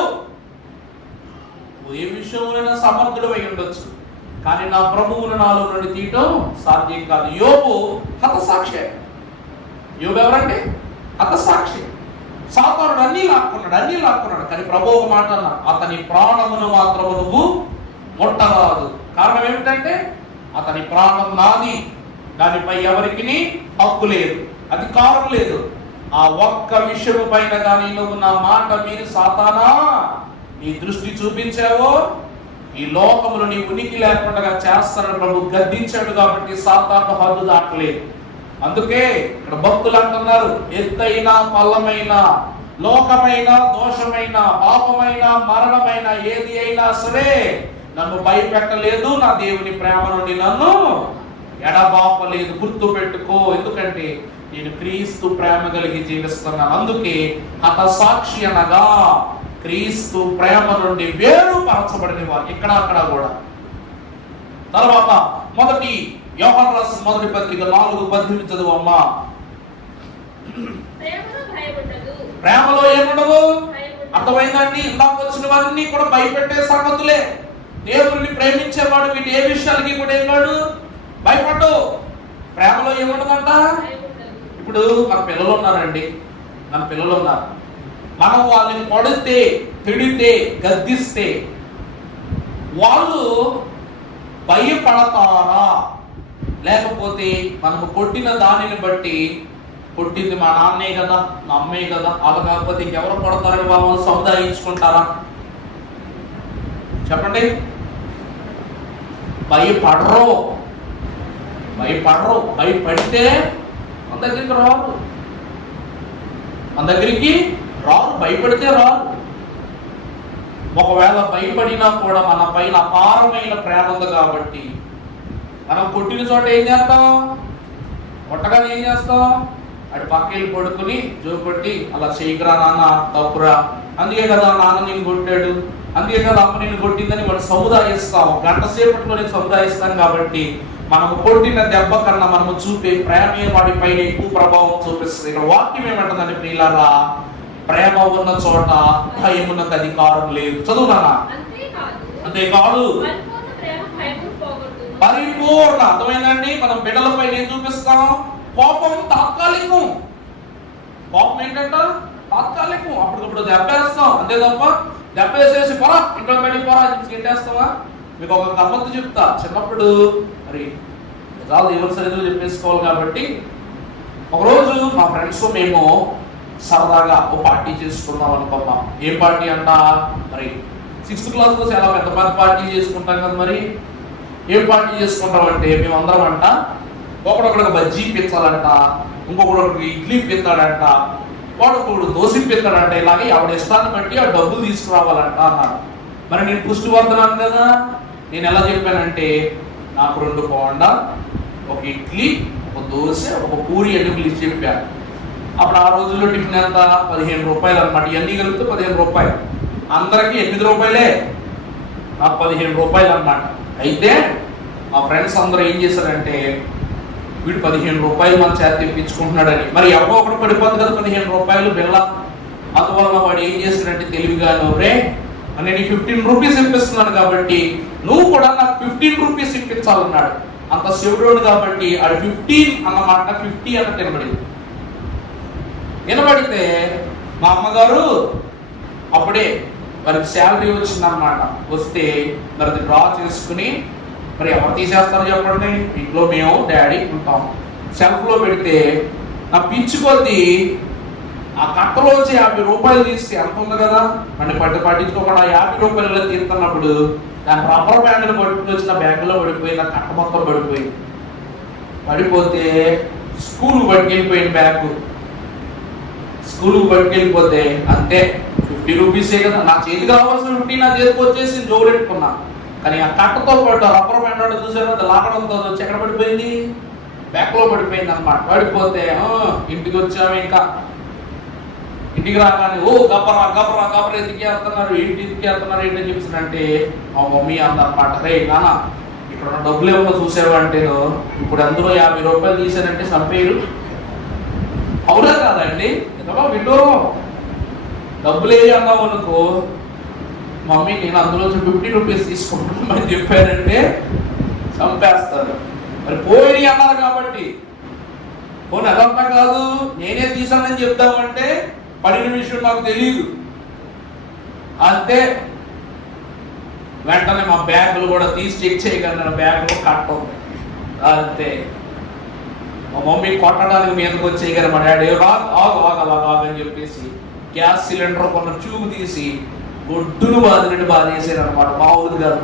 ఏ విషయంలోనైనా సమర్థుడు అయి ఉండొచ్చు, కానీ నా ప్రభువును నాలో నుండి తీయటం సాధ్యం కాదు. యోబు హతసాక్షి. యోబు ఎవరంటే హతసాక్షి. సాతానుడు అన్నీ లాక్కున్నాడు, కానీ ప్రభువు ఒక మాట అన్నా, అతని ప్రాణమును మాత్రము నువ్వు ముట్టరాదు. కారణం ఏమిటంటే అతని ప్రాణం నాది, దానిపై ఎవరికి హక్కు లేదు, అధికారం లేదు. ఆ ఒక్క విషయం పైన కానీ నువ్వు నా మాట మీరు సాతానా నీ దృష్టి చూపించావో ఈ లోకములు నీ ఉనికి లేకుండా చేస్తానని ప్రభు గద్దించాడు. కాబట్టి సాతాను హద్దు దాటలేదు. అందుకే ఇక్కడ భక్తులు అంటున్నారు, ఎత్తైన పల్లమైన లోకమైన దోషమైన పాపమైన మరణమైన ఏది అయినా సరే నన్ను భయపెట్టలేదు, నా దేవుని ప్రేమ నుండి నన్ను ఎడబాపలేదు. గుర్తు పెట్టుకో, ఎందుకంటే నేను క్రీస్తు ప్రేమ కలిగి జీవిస్తున్నాను. అందుకే హతసాక్షి అనగా క్రీస్తు ప్రేమ నుండి వేరుపరచబడిన వారు ఇక్కడ అక్కడ కూడా. తర్వాత మొదటి యోహాను రాసిన మొదటి పత్రిక 4:18 చదువమ్మా. ప్రేమలో ఏముండదు? అర్థమైందండి? ఇందాక వచ్చినవన్నీ కూడా భయపెట్టే సంగతులే. దేవుడిని ప్రేమించేవాడు వీటి ఏ విషయాలకి కూడా ఏమాడు భయపడ్డు. ప్రేమలో ఏముండదంట? ఇప్పుడు మన పిల్లలు ఉన్నారండి, మన పిల్లలు ఉన్నారు. మనం వాళ్ళని కొడితే, తిడితే, గద్దిస్తే వాళ్ళు భయపడతారా? లేకపోతే మనము కొట్టిన దానిని బట్టి కొట్టింది మా నాన్నే కదా, మా అమ్మే కదా, అలా కాకపోతే ఇంకెవరు కొడతారని వాళ్ళు సముదాయించుకుంటారా? చెప్పండి. భయపడరు. భయపడితే మన దగ్గరికి రారు. భయపడితే రారు. ఒకవేళ భయపడినా కూడా మన పైన అపారమైన ప్రేమ ఉంది కాబట్టి మనం కొట్టిన చోట ఏం చేస్తాం? కొట్టగానే ఏం చేస్తాం? అటు పక్కెళ్ళి పడుకుని జోకొట్టి, అలా చేయకురా నాన్న, తప్పురా, అందుకే కదా నాన్న నేను కొట్టాడు, అందుకే కదా అమ్మ నేను కొట్టిందని వాడు సముదాయిస్తాం. గంట సేపట్లోనే సముదాయిస్తాం. కాబట్టి మనము కొట్టిన దెబ్బ కన్నా మనము చూపే ప్రేమే వాడి పైన ఎక్కువ ప్రభావం చూపిస్తుంది. ఇక్కడ వాక్యం ఏమంటుందని ప్రియులారా, ప్రేమ ఉన్న చోట భయమునకు అధికారం లేదు. చదువునా? అంతేకాదు పరిపూర్ణ. అర్థమైందండి? మనం బిడ్డలపై ఏం చూపిస్తాం? కోపం తాత్కాలికం. కోపం ఏంటంట? తాత్కాలికం. అప్పటికప్పుడు దెబ్బేస్తాం, అంతే తప్ప దెబ్బేసేసి పోరా ఇంట్లో బయటికి పోరా తింటేస్తావా? మీకు ఒక గమ్మత్తు చెప్తా. చిన్నప్పుడు మరి నిజాలు దేవుని సరిగ్గా చెప్పేసుకోవాలి కాబట్టి ఒకరోజు మా ఫ్రెండ్స్ మేము సరదాగా ఒక పార్టీ చేసుకుందాం అనుకున్నాం. ఏం పార్టీ అంట? మరి 6th క్లాస్లో చాలా పెద్ద పెద్ద పార్టీ చేసుకుంటాం కదా. మరి ఏం పార్టీ చేసుకుంటాం అంటే మేమందరం అంట ఒకడొకడికి బజ్జీ పిచ్చాలంట, ఇంకొకడికి ఇడ్లీ పిస్తాడంట, వాడు దోశ పిస్తాడంట. ఇలాగే ఆవిడ ఇష్టాన్ని బట్టి ఆ డబ్బులు తీసుకురావాలంట అన్నారు. మరి నేను పుష్టివర్ధనాను కదా, నేను ఎలా చెప్పానంటే నాకు 2 బోండా, ఒక ఇడ్లీ, ఒక దోశ, ఒక పూరి అని పిలిచి చెప్పాను. అప్పుడు ఆ రోజుల్లో టిఫిన్ ఎంత? 15 రూపాయలు అనమాట. ఇవన్నీ కలిపితే 15 రూపాయలు. అందరికీ 8 రూపాయలే, నాకు 15 రూపాయలు అనమాట. అయితే మా ఫ్రెండ్స్ అందరూ ఏం చేశారంటే వీడు 15 రూపాయలు మన చేత తెప్పించుకుంటున్నాడని. మరి ఎవరో ఒకటి పడిపోతుంది కదా 15 రూపాయలు బిళ్ళ. అందువల్ల వాడు ఏం చేశాడంటే తెలివిగాను, రే నేను 15 రూపీస్ ఇప్పిస్తున్నాను కాబట్టి నువ్వు కూడా నాకు 15 రూపీస్ ఇప్పించాలన్నాడు. అంత శివుడు కాబట్టి అది 15 అన్నమాట 50 అన్న తినబడింది. వినబడితే మా అమ్మగారు అప్పుడే వారికి శాలరీ వచ్చిందన్నమాట. వస్తే మరి డ్రా చేసుకుని, మరి ఎవరు తీసేస్తారో చెప్పండి? ఇంట్లో మేము డాడీ ఉంటాం. సెల్ఫ్లో పెడితే నా పిచ్చి కొద్దీ ఆ కట్టలోంచి 50 రూపాయలు తీస్తే ఎంత ఉంది కదా, అంటే పట్టించుకోకుండా 50 రూపాయలు తీస్తున్నప్పుడు దాని రబ్బర్ బ్యాండ్ని పట్టుకుని వచ్చిన బ్యాగులో పడిపోయి నా కట్ట మొత్తం పడిపోతే స్కూల్కి పట్టుకెళ్ళిపోయిన బ్యాగ్. స్కూల్కి పట్టుకెళ్ళిపోతే అంతే 50 రూపీసే కదా, నా చేతికి రావాల్సిన 50 నా చేతికి వచ్చేసి జోడెట్టుకున్నా. కానీ ఆ కట్టతో పాటు రబ్బర్ బ్యాండ్ చూసారు, అది లాగడంతో వచ్చి ఎక్కడ పడిపోయింది? బ్యాగ్లో పడిపోయింది అనమాట. పడిపోతే ఇంటికి వచ్చాము. ఇంకా ఇంటికి రాగానే గబరా ఎదికేస్తున్నారు, ఏంటి అని చెప్తానంటే మా మమ్మీ అందన్నమాట, రే నాన్న ఇక్కడ ఉన్న డబ్బులు ఏమో చూసావంటే ఇప్పుడు అందులో 50 రూపాయలు తీసానంటే చంపేరు. అవునా కాదండి? ఎంతమా వింటూ డబ్బులు ఏ అన్నావు అనుకో, మమ్మీ నేను అందులో 50 రూపీస్ తీసుకుంటున్నాను అని చెప్పానంటే చంపేస్తారు. మరి పోయి అన్నారు కాబట్టి పోనీ అదంతా కాదు, నేనే తీసానని చెప్తామంటే పడిన విషయం నాకు తెలియదు. అంతే వెంటనే మా బ్యాగులు కూడా తీసి చెక్ చేయగలను, బ్యాగులో కట్ట ఉంది అంతే. మా మమ్మీ కొట్టడానికి మీదకి వచ్చేయి కానీ మా డాడీ ఆగని చెప్పేసి గ్యాస్ సిలిండర్ కొన్న ట్యూబ్ తీసి గొడ్డును బాధినట్టు బాధేసారు అనమాట. మామూలు కాదు,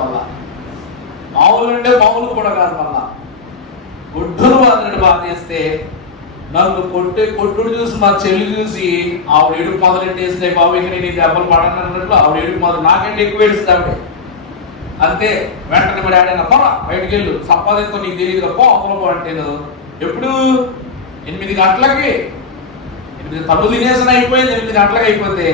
మామూలు అంటే మామూలు కూడా కాదు, గొడ్డును బాధినట్టు బాధేస్తే నన్ను కొట్టుడు చూసి మా చెల్లి చూసి ఆవిడ ఏడుపు మొదలెట్టేస్తే బాబు ఇక నేను దెబ్బలు పడనట్లు ఆవిడ ఏడుపు మొదలు నాకంటే ఎక్కువ ఏడుస్తాడు. అంతే వెంటనే మా డాడీ అన్న పోరా బయటికి వెళ్ళు సంపాదించుకో నీకు తెలియదుగా పో అవతల పో అంటే ఎప్పుడు 8 గంటలకి 8 తల్లు తినేసిన అయిపోయింది. 8 గంటలకి అయిపోతే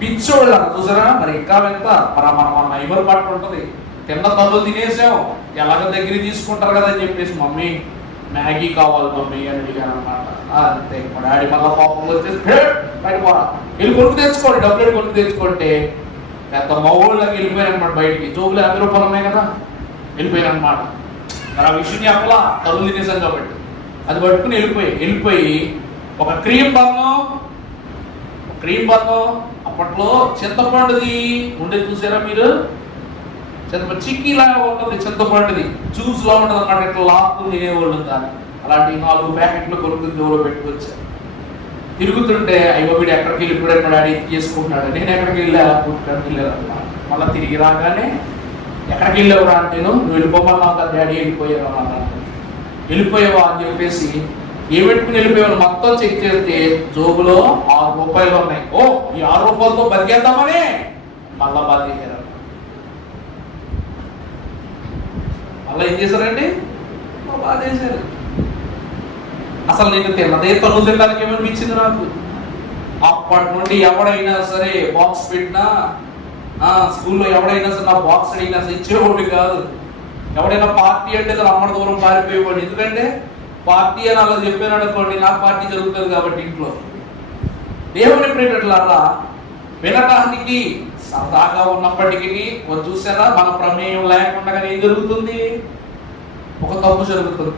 పిచ్చోళ్ళు అన్న చూసారా మరి ఇంకా ఎంత మన నైబర్ పట్టు ఉంటుంది. తిన్న తల్లు తినేసాం ఎలాగ దగ్గర తీసుకుంటారు కదా అని చెప్పేసి మమ్మీ మ్యాగీ కావాలి మమ్మీ అని అడిగాను అనమాట. అంతే మా డాడీ మళ్ళీ కోపం వచ్చేసి బయట పోరా వెళ్ళి కొనుక్కు తెచ్చుకోండి, డబ్బులు కొనుక్కు తెచ్చుకుంటే పెద్ద మగోళ్ళకి వెళ్ళిపోయాను అనమాట. బయటికి జోబులు 50 రూపాయలు ఉన్నాయి కదా వెళ్ళిపోయాను అనమాట. మరి ఆ విషయం చెప్పలా తల్లు తినేసాను కాబట్టి అది పట్టుకుని వెళ్ళిపోయి ఒక క్రీమ్ బన్ను అప్పట్లో చింతపండుది ఉండే చూసారా మీరు, చింతపండు చిక్కీలాగా ఉంటుంది, చింతపండుది జ్యూస్ లా ఉంటుంది అన్నమాట. ఇట్లా లాక్కు తినేవాళ్ళు దాన్ని. అలాంటి 4 ప్యాకెట్లు కొనుక్కుని జోలో పెట్టుకొచ్చారు. తిరుగుతుంటే అయ్యో వీడు ఎక్కడికి వెళ్ళిపోయాడు డాడీ చేసుకుంటున్నాడు. నేను ఎక్కడికి వెళ్ళాను మళ్ళీ తిరిగి రాగానే ఎక్కడికి వెళ్ళావురా అంటే నువ్వు వెళ్ళిపోమన్నావు కదా డాడీ వెళ్ళిపోయావు అన్నాడు. వెళ్ళిపోయావా అని చెప్పేసి ఏ పెట్టుకుని వెళ్ళిపోయావు మొత్తం చెక్ చేస్తే జోబులో 6 రూపాయలు ఉన్నాయి. ఓ ఈ 6 రూపాయలతో బతికేద్దామని మళ్ళా బాధేశారు. మళ్ళీ ఏం చేశారండి బాధేశారు. అసలు నేను తిన్నదే తను తినడానికి ఏమనిపించింది నాకు. అప్పటి నుండి ఎవడైనా సరే బాక్స్ పెట్టినా స్కూల్లో ఎవడైనా సరే నా బాక్స్ అడిగినా సరే ఇచ్చేవాడు కాదు. ఎవడైనా పార్టీ అంటే అమ్మడి దూరం పారిపోయేవాడు. ఎందుకంటే పార్టీ అని అలా చెప్పాను అనుకోండి నాకు పార్టీ జరుగుతుంది కాబట్టి ఇంట్లో. దేవుని ప్రేమికులారా వినటానికి సరదాగా ఉన్నప్పటికీ చూసారా మన ప్రమేయం లేకుండా ఏం జరుగుతుంది, ఒక తప్పు జరుగుతుంది.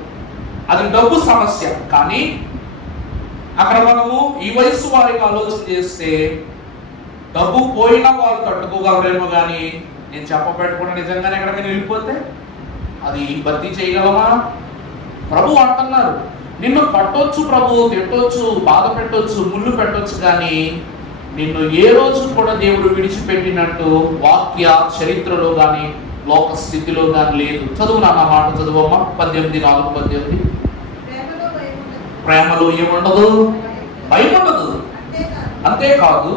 అది డబ్బు సమస్య. కానీ అక్కడ మనము ఈ వయసు వారికి ఆలోచన చేస్తే డబ్బు పోయినా వాళ్ళు తట్టుకోగలరేమో, కానీ నేను చెప్పబెట్టకుండా నిజంగానే ఎక్కడికైనా వెళ్ళిపోతే అది భర్తీ చేయగలమా? ప్రభు అంటున్నారు నిన్ను పట్టొచ్చు, ప్రభు తిట్టొచ్చు, బాధ పెట్టొచ్చు, ముళ్ళు పెట్టొచ్చు, కానీ నిన్ను ఏ రోజు కూడా దేవుడు విడిచిపెట్టినట్టు వాక్య చరిత్రలో కానీ లోక స్థితిలో కానీ లేదు. చదువు నా మాట చదువమ్మా 18:4-18. ప్రేమలో ఏముండదు, భయం ఉండదు. అంతేకాదు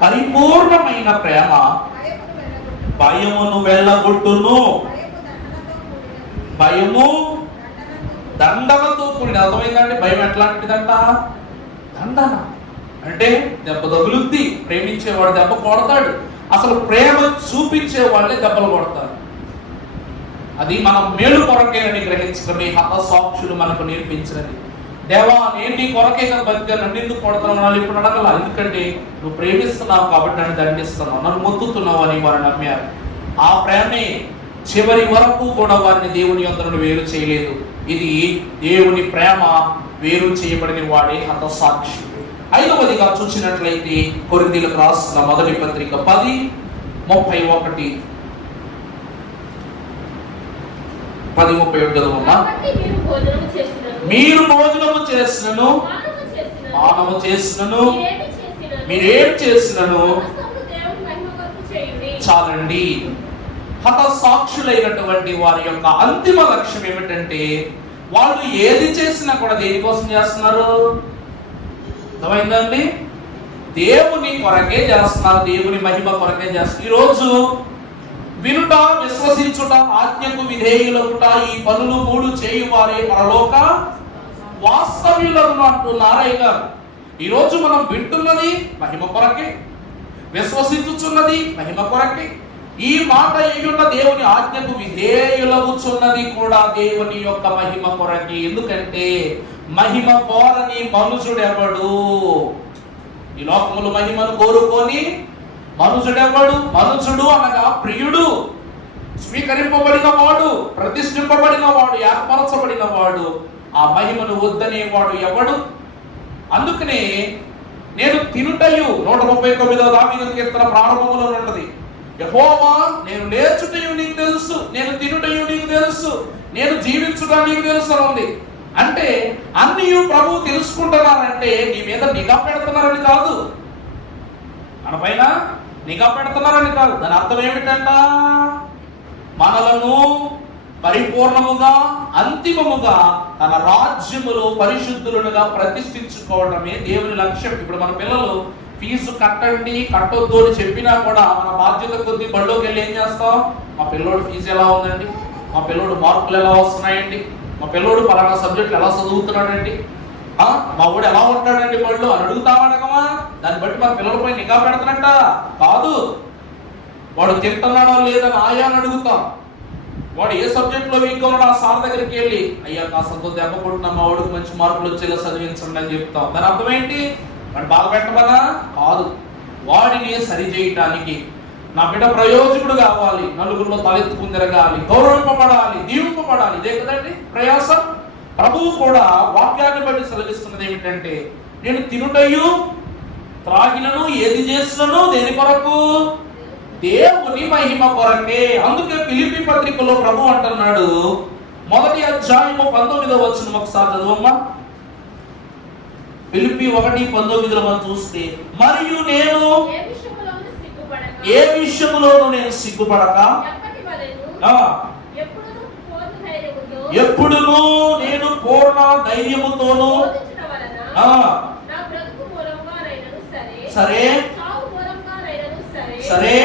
పరిపూర్ణమైన ప్రేమ భయమును వెళ్ళగొట్టును. భయము దండనతో కూడిన. అర్థమైందండి? భయం ఎట్లాంటిదంట? దండన అంటే దెబ్బ తగులుద్ది. ప్రేమించేవాడు దెబ్బ కొడతాడు. అసలు ప్రేమ చూపించే వాళ్ళే దెబ్బలు కొడతారు. అది మనం మేలు కొరకే అని గ్రహించుకుని హతసాక్షులు మనకు నేర్పించినది. దేవా నేను నీ కొరకే కదా బతికాను, నన్ను ఎందుకు కొడతాను ఇప్పుడు అడగల. ఎందుకంటే నువ్వు ప్రేమిస్తున్నావు కాబట్టి నన్ను దండిస్తున్నావు, నన్ను మొత్తుతున్నావు అని వారు నమ్మారు. ఆ ప్రేమే చివరి వరకు కూడా వారిని దేవుని యందు వేరు చేయలేదు. ఇది దేవుని ప్రేమ వేరు చేయబడిన వాడే హతసాక్షి. 5వదిగా చూసినట్లయితే కొరింథీయులకు రాసిన మొదటి పత్రిక 10:31. 10:31 చదువున్నా. మీరు భోజనము చేసినను పానము చేసినను మీరేం చేసినను చాలండి. హతసాక్షులైనటువంటి వారి యొక్క అంతిమ లక్ష్యం ఏమిటంటే వాళ్ళు ఏది చేసినా కూడా దేనికోసం చేస్తున్నారు? అర్థమైందండి? దేవుని కొరకే చేస్తున్నారు, దేవుని మహిమ కొరకే చేస్తున్నారు. ఈరోజు వినుట, విశ్వసించుట, ఆజ్ఞకు విధేయులగుట, ఈ పనులు 3 చేయువారే పరలోక వాస్తవ్యులను అంటున్నారు అయ్యగారు. ఈరోజు మనం వింటున్నది మహిమ కొరకే, విశ్వసించుచున్నది మహిమ కొరకే. ఈ మాట ఏయున్న దేవుని ఆజ్ఞకు విధేయులగుచున్నది కూడా దేవుని యొక్క మహిమ కొరకే. ఎందుకంటే మహిమ కోరని మనుషుడెవడు? ఈ లోకములు మహిమను కోరుకొని మనుషుడెవడు? మనుషుడు అనగా ప్రియుడు, స్వీకరింపబడిన వాడు, ప్రతిష్ఠింపబడిన వాడు, ఏర్పరచబడిన వాడు. ఆ మహిమను వద్దనేవాడు ఎవడు? అందుకనే నేను తినుటయు 139వ దావీదు కీర్తన ప్రారంభంలో ఉన్నది. యెహోవా నేను లేచుటయు నీకు తెలుసు, నేను తినుటయు నీకు తెలుసు, నేను జీవించుట నీకు తెలుసు అని ఉంది. అంటే అన్నీ ప్రభు తెలుసుకుంటున్నారంటే నీ మీద నిఘా పెడుతున్నారని కాదు, మన పైన నిఘా పెడుతున్నారని కాదు. దాని అర్థం ఏమిటంట? మనలను పరిపూర్ణముగా అంతిమముగా తన రాజ్యములో పరిశుద్ధులుగా ప్రతిష్ఠించుకోవడమే దేవుని లక్ష్యం. ఇప్పుడు మన పిల్లలు ఫీజు కట్టండి కట్టొద్దు అని చెప్పినా కూడా మన బాధ్యత కొద్ది బళ్ళోకి వెళ్ళి ఏం చేస్తాం? మా పిల్లోడు ఫీజు ఎలా ఉందండి, మా పిల్లోడు మార్కులు ఎలా వస్తున్నాయండి, మా పిల్లోడు పలానా సబ్జెక్టులు ఎలా చదువుతున్నాడండి, మా ఊడు ఎలా ఉంటాడండి బళ్ళు అని అడుగుతామనగమా? దాన్ని బట్టి మన పిల్లలపై నిఘా పెడుతున్నట్ట కాదు. వాడు తింటున్నాడో లేదని ఆయాని అడుగుతాం. వాడు ఏ సబ్జెక్ట్లో వీక్ ఉన్నాడో ఆ సార్ దగ్గరికి వెళ్ళి అయ్యా కాస్తంతో దెబ్బ కొట్టిన మా వాడికి మంచి మార్కులు వచ్చేలా చదివించండి అని చెప్తాం. దాని అర్థం ఏంటి? వాడు బాగా పెట్టమనా కాదు, వాడిని సరి చేయటానికి నా బిడ్డ ప్రయోజకుడు కావాలి, నలుగురిలో తలెత్తుకుని తిరగాలి, గౌరవింపబడాలి, దీవింపబడాలి. ఇదే కదండి ప్రయాసం. ప్రభువు కూడా వాక్యాన్ని బట్టి సెలవిస్తున్నది ఏమిటంటే నేను తినుటయు త్రాగినను ఏది చేసినను దేని కొరకు? దేవుని మహిమ కొరకే. అందుకే ఫిలిప్పీ పత్రికలో ప్రభు అంటున్నాడు, 1వ అధ్యాయము 19వ వచనం ఒకసారి చదువమ్మా. ఫిలిప్పీ 1:19 మనం చూస్తే, మరియు నేను ఏ విషయములోనూ నేను సిగ్గుపడక ఎప్పుడును నేను పూర్ణ ధైర్యముతోను సరే సరే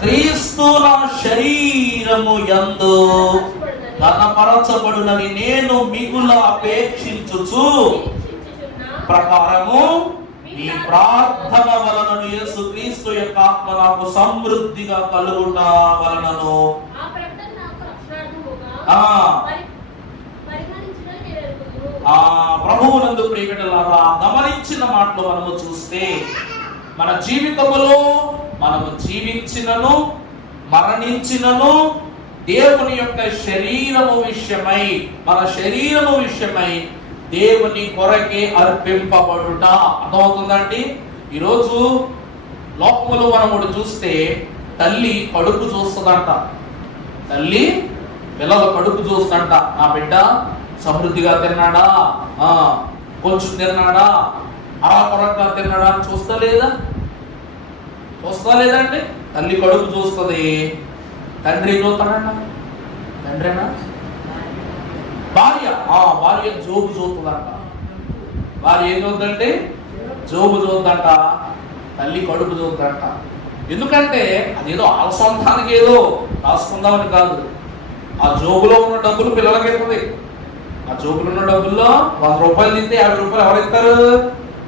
క్రీస్తు నా శరీరము యందు కనపరచబడునని నేను మిగుల అపేక్షించుచు ప్రకారము నీ ప్రార్థన వలనను యేసుక్రీస్తు యొక్క ఆత్మ నాకు సమృద్ధిగా కలుగుట వలనను ప్రభువునందు ప్రియబిడ్డలారా గమనించిన మాటలు మనము చూస్తే మన జీవితములో మనము జీవించినను మరణించినను దేవుని యొక్క శరీరము విషయమై, మన శరీరము విషయమై దేవుని కొరకే అర్పింపబడుట. అర్థమవుతుందండి? ఈరోజు లోకములో మనము చూస్తే తల్లి కడుపు చూస్తుందంట, తల్లి పిల్లల కడుపు చూస్తుందంట. నా బిడ్డ సమృద్ధిగా తిన్నాడా, కొంచెం తిన్నాడా, అరాకొరగా తిన్నాడా అని చూస్తా లేదండి? తల్లి కడుపు చూస్తుంది. తండ్రి చూస్తాడన్నా? తండ్రేనా? భార్య జోబు చూస్తుందంట. భార్య ఏం చూద్దంటే జోబు చూద్దంట, తల్లి కడుపు చూద్దంట. ఎందుకంటే అదేదో ఆలసంతానికి ఏదో రాసుకుందామని కాదు. ఆ జోబులో ఉన్న డబ్బులు పిల్లలకి అవుతుంది. ఆ జోబులో ఉన్న డబ్బుల్లో 100 రూపాయలు తింటే 50 రూపాయలు ఎవరిస్తారు?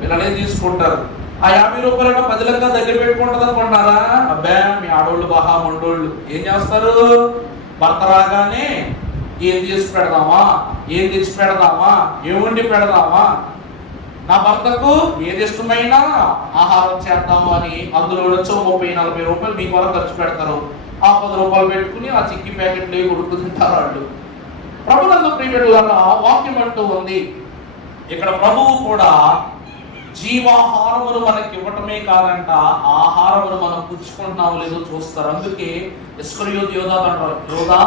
పిల్లలే తీసుకుంటారు. ఆ 50 రూపాయలు 10 లెక్క దగ్గర పెట్టుకుంటుంది అనుకుంటున్నారా? అబ్బా మీ ఆడోళ్ళు బాగా మొండోళ్ళు ఏం చేస్తారు? భర్త రాగానే ఏం చేసి పెడదామా, ఏం తెచ్చి పెడదామా, ఏం వండి పెడదామా, నా భర్తకు ఏది ఇష్టమైనా ఆహారం చేద్దాము అని అందులో వచ్చి 30-40 రూపాయలు మీ వరకు ఖర్చు పెడతారు. ఆ 10 రూపాయలు పెట్టుకుని ఆ చిక్కి ప్యాకెట్లు ఉడుకు తింటారు వాళ్ళు. ప్రభునందు ప్రియబిడ్డలారా వాక్యం అంటూ ఉంది, ఇక్కడ ప్రభువు కూడా జీవాహారమును మనకి ఇవ్వటమే కాదంట, ఆహారమును మనం పుచ్చుకుంటున్నాము లేదో చూస్తారు. అందుకే ఇస్కరియోతు యోధా అంటారు, యోధా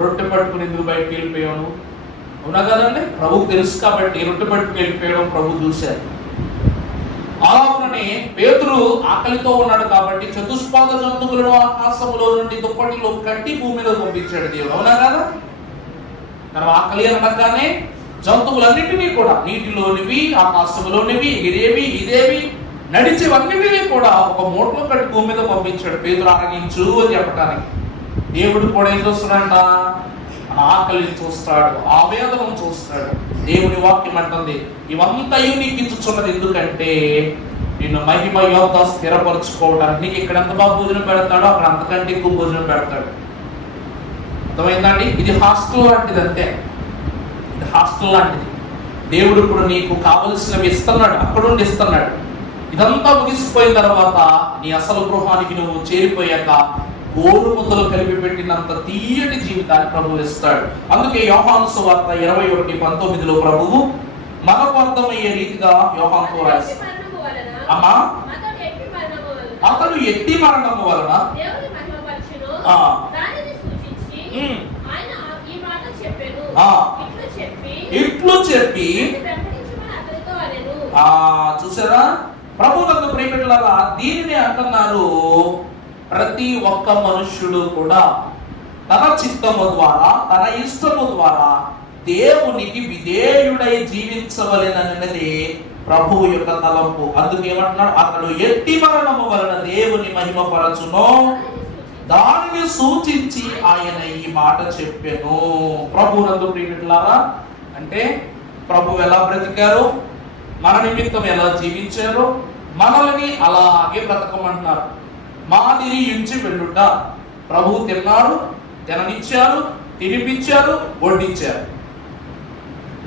రొట్టె పట్టుకుని ఎందుకు బయటకు వెళ్ళిపోయాను? అవునా కదండి? ప్రభుకు తెలుసు కాబట్టి రొట్టె పట్టుకు వెళ్ళిపోయడం ప్రభు చూశారు. అలాగనే పేతురు ఆకలితో ఉన్నాడు కాబట్టి చతుష్పాద జంతువులను ఆకాశములో నుండి దుప్పటిలో కట్టి భూమి మీద పంపించాడు దేవుడు. అవునా కదా? మనం ఆకలి అనగానే జంతువులన్నింటినీ కూడా, నీటిలోనివి, ఆకాశంలోనివి, ఎగిరేవి, ఇదేవి, నడిచేవన్నింటినీ కూడా ఒక మూటలో కట్టి భూమి మీద పంపించాడు పేతురు ఆరగించు అని చెప్పడానికి. దేవుడు కూడా ఏం చూస్తున్నాడంట? మన ఆకలిని చూస్తాడు, ఆవేదనను చూస్తాడు. దేవుని వాక్యం అంటుంది, ఇవంతయు నీకు ఇచ్చుచున్నది ఎందుకంటే నిన్ను మహిమ యోధ స్థిరపరచుకోవడానికి. నీకు ఇక్కడ ఎంత బాగా భోజనం పెడతాడో అక్కడ అంతకంటే ఎక్కువ భోజనం పెడతాడు. అర్థమైందండి? ఇది హాస్టల్ లాంటిది, అంతే. ఇది హాస్టల్ లాంటిది. దేవుడు ఇప్పుడు నీకు కావలసినవి ఇస్తున్నాడు, అక్కడుండి ఇస్తున్నాడు. ఇదంతా ముగిసిపోయిన తర్వాత నీ అసలు గృహానికి నువ్వు చేరిపోయాక గోరు ముద్దలు కలిపి పెట్టినంత తీయటి జీవితాన్ని ప్రభువు ఇస్తాడు. అందుకే యోహాను సువార్త 21:19 ప్రభువు మనకు అర్థమయ్యే రీతిగా యోహానుతో రాశాడు, అమ్మా అతడు ఎట్టి మరణము వలన ఇట్లు చెప్పి చూసారా, ప్రభువునందు ప్రియమిత్రులారా, దీనిని అంటున్నారు, ప్రతి ఒక్క మనుష్యుడు కూడా తన చిత్తము ద్వారా, తన ఇష్టము ద్వారా దేవునికి విధేయుడై జీవించవలెనన్నది ప్రభువు యొక్క తలంపు. అందుకేమంటున్నాడు, అతడు ఎట్టి మరణము వలన దేవుని మహిమపరచునో దానిని సూచించి ఆయన ఈ మాట చెప్పెను. ప్రభువునందు ప్రియమిత్రులారా, అంటే ప్రభు ఎలా బ్రతికారు, మన నిమిత్తం ఎలా జీవించారు, మనల్ని అలాగే బ్రతకమంటున్నారు. మాదిరి ఇంచి వెళ్ళుట. ప్రభు తిన్నారు, తిననిచ్చారు, తినిపించారు, వడ్డించారు,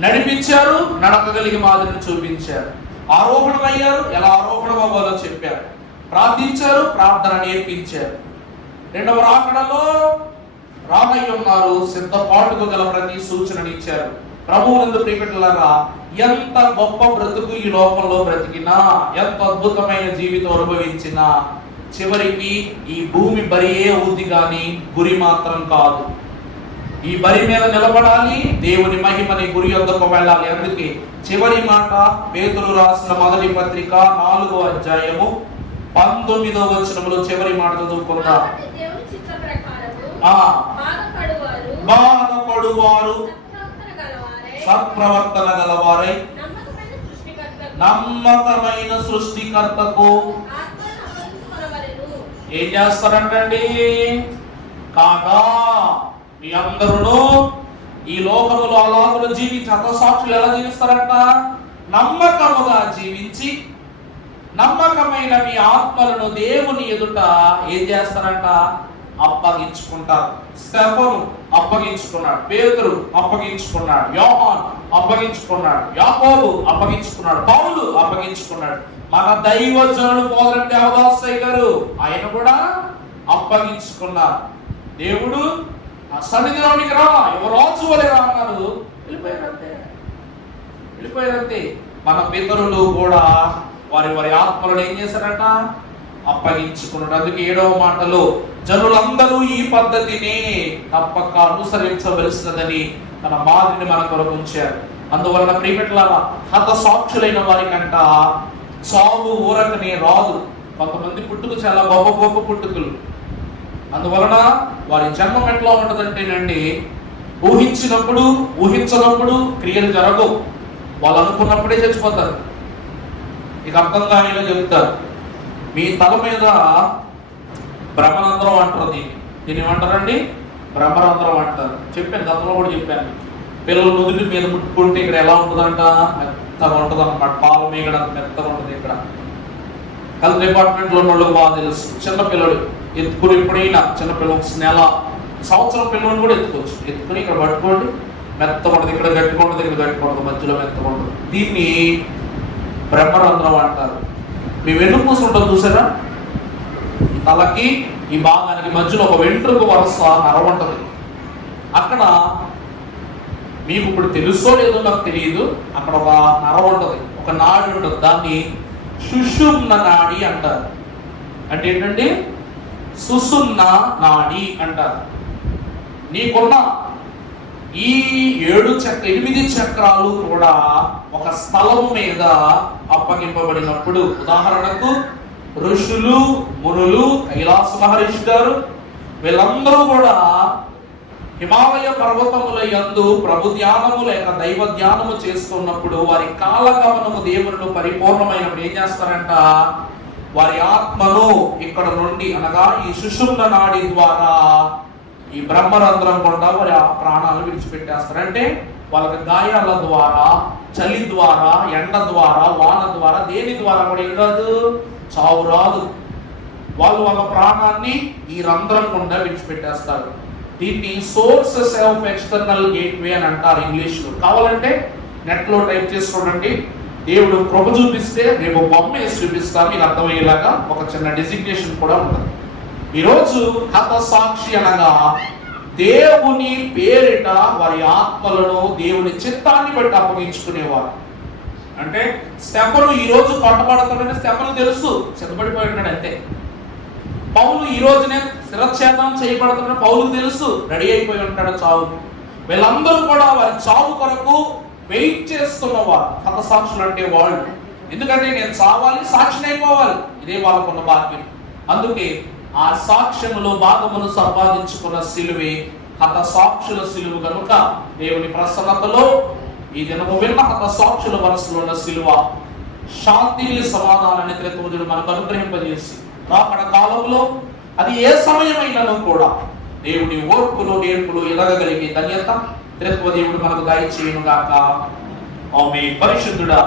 నడిపించారు, నడకగలిగి మాదిరిని చూపించారు, ఆరోహణమయ్యారు, ఎలా ఆరోహణం అవ్వాలో చెప్పారు, ప్రార్థించారు, ప్రార్థన నేర్పించారు. రెండవ రాకడలో రామయ్య ఉన్నారు, సిద్ధపాటుకు గల ప్రతి సూచననిచ్చారు. ప్రభువునందు ప్రియమిత్రులారా, ఎంత గొప్ప బ్రతుకు ఈ లోకంలో బ్రతికినా, ఎంత అద్భుతమైన జీవితం అనుభవించినా, చివరికి ఈ భూమి బరియే ఊది గాని గురి మాత్రం కాదు. ఈ బరి మీద నిలబడాలి, దేవుని మహిమని గురి యొద్దకు వెళ్ళాలి. అందుకే చివరి మాట పేతురు రాసిన మొదటి పత్రిక 4వ అధ్యాయము 19వ వచనములో చివరి మాట చదువుకుందాం. బాధపడువారు సత్ప్రవర్తన గలవారై నమ్మకమైన సృష్టికర్తకు ఏం చేస్తారంటండి? కాగా మీ అందరూ ఈ లోకములో అలాగులు జీవించి, హతసాక్షులు ఎలా జీవిస్తారంట? నమ్మకముగా జీవించి నమ్మకమైన మీ ఆత్మలను దేవుని ఎదుట ఏం చేస్తారంట? అప్పగించుకుంటారు. స్టెఫను అప్పగించుకున్నాడు, పేతురు అప్పగించుకున్నాడు, యోహాను అప్పగించుకున్నాడు, యాకోబు అప్పగించుకున్నాడు, పౌలు అప్పగించుకున్నాడు. మన దైవజనుడు పోదరం దేవదాసయ్య గారు, ఆయన కూడా అప్పగించుకున్నారు. దేవుడు ఆ సన్నిధిలోనికి రా, యువరాజు వలె రా అన్నారు, వెళ్ళిపోయారంతే. మన పితరులు కూడా వారి వారి ఆత్మలను ఏం చేశారట? అప్పగించుకున్నాడు. అందుకే 7వ మాటలో జనులందరూ ఈ పద్ధతిని తప్పక అనుసరించవలసినదని తన మాదిరిని మన కొరకు ఉంచారు. అందువలన ప్రియమిత్రులారా, హతసాక్షులైన వారికంట చావు ఊరకనే రాదు. కొంతమంది పుట్టుక చాలా గొప్ప గొప్ప పుట్టుకలు. అందువలన వారి జన్మం ఎట్లా ఉంటదంటేనండి, ఊహించినప్పుడు ఊహించనప్పుడు క్రియలు జరగవు. వాళ్ళు అనుకున్నప్పుడే చచ్చిపోతారు. ఇక అర్థం కానిలో చెప్తారు, మీ తల మీద బ్రహ్మరంధ్రం అంటారు. దీన్ని ఏమంటారండి? బ్రహ్మరంధ్రం అంటారు. చెప్పాను, గతంలో కూడా చెప్పాను. పిల్లలు నుదుటి మీద ముట్టుకుంటే ఇక్కడ ఎలా ఉంటుందంట? మెత్తగా ఉంటుంది అన్నమాట. పాల మీగడ మెత్తగా ఉంటుంది. ఇక్కడ హెల్త్ డిపార్ట్మెంట్ లో ఉన్న వాళ్ళకి బాగా తెలుసు. చిన్నపిల్లలు ఎత్తుకుని, ఎప్పుడైనా చిన్నపిల్లలు నెల సంవత్సరం పిల్లలు కూడా ఎత్తుకోవచ్చు. ఎత్తుకుని ఇక్కడ పట్టుకోండి, మెత్తగా ఉంటుంది. ఇక్కడ గట్టుకుంటుంది, ఇక్కడ గట్టుకుంటుంది, మధ్యలో మెత్తగా ఉంటుంది. దీన్ని బ్రహ్మరంధ్రం అంటారు. మీ వెన్నుపూస ఉంటుంది చూసారా? తలకి ఈ భాగానికి మధ్యలో ఒక వెంట్రుక వరుస నరం ఉంటుంది. అక్కడ మీకు ఇప్పుడు తెలుసో లేదో నాకు తెలియదు, అక్కడ ఒక నరం ఉంటుంది, ఒక నాడి ఉంటుంది. దాన్ని సుషుమ్న నాడి అంటారు. అంటే ఏంటండి? సుషుమ్న నాడి అంటారు. నీకున్న ఈ 8 చక్రాలు కూడా ఒక స్థలము మీద అప్పగింపబడినప్పుడు, ఉదాహరణకు ఋషులు, మునులు, కైలాస మహర్షి గారు, వీళ్ళందరూ కూడా హిమాలయ పర్వతముల యందు ప్రభు ధ్యానము లేక దైవ ధ్యానము చేస్తున్నప్పుడు వారి కాలగమనము దేవునిలో పరిపూర్ణమైనప్పుడు ఏం చేస్తారంట? వారి ఆత్మను ఇక్కడ నుండి, అనగా ఈ సుషుమ్న నాడి ద్వారా, ఈ బ్రహ్మరంధ్రం కూడా వారి ప్రాణాలు విడిచిపెట్టేస్తారు. అంటే వాళ్ళకి గాయాల ద్వారా, చలి ద్వారా, ఎండ ద్వారా, వాన ద్వారా, దేని ద్వారా కూడా ఏం రాదు? చావు రాదు. వాళ్ళు వాళ్ళ ప్రాణాన్ని ఈ రంధ్రం గుండా విడిచిపెట్టేస్తారు. దీన్ని సోర్సెస్ ఆఫ్ ఎక్స్టర్నల్ గేట్వే అని అంటారు ఇంగ్లీష్లో. కావాలంటే నెట్లో టైప్ చేసి చూడండి. దేవుడు కృప చూపిస్తే రేపు బొమ్మ వేసి చూపిస్తాను, మీకు అర్థమయ్యేలాగా ఒక చిన్న డెసిగ్నేషన్ కూడా ఉంటుంది. ఈరోజు హతసాక్షి అనగా దేవుని పేరిట వారి ఆత్మలను దేవుని చిత్తాన్ని బట్టి అప్పగించుకునేవారు. అంటే స్టెఫను ఈ రోజు కొట్టబడతాడని స్టెఫను తెలుసు, సిద్ధపడిపోయినాడు అంతే. పౌలు ఈ రోజునే శిరచ్ఛేదం చేయబడుతున్న పౌలుకు తెలుసు, రెడీ అయిపోయి ఉంటాడు చావుకి. వీళ్ళందరూ కూడా వారి చావు కొరకు వెయిట్ చేస్తున్నవారు హతసాక్షులు అంటే వాళ్ళు. ఎందుకంటే నేను చావాలి, సాక్షిని అయిపోవాలి, ఇదే వాళ్ళకున్న భాగ్యం. అందుకే ఆ సాక్ష్యములో భాగమును సంపాదించుకున్న సిలువే హతసాక్షుల సిలువ కనుక దేవుని ప్రసన్నతలో ఈ దినము విన్న హతసాక్షుల మనసులో ఉన్న సిలువ శాంతిని, సమాధానాన్ని త్రిత్వజుడు మనకు అనుగ్రహింపజేసి రాకడ కాలంలో అది ఏ సమయమైనను కూడా దేవుని ఓర్పులో నేర్పులో ఎదగగలిగే ధన్యత త్రిత్వ దేవుడు మనకు దయచేయును గాక. ఆమేన్. పరిశుద్ధుడా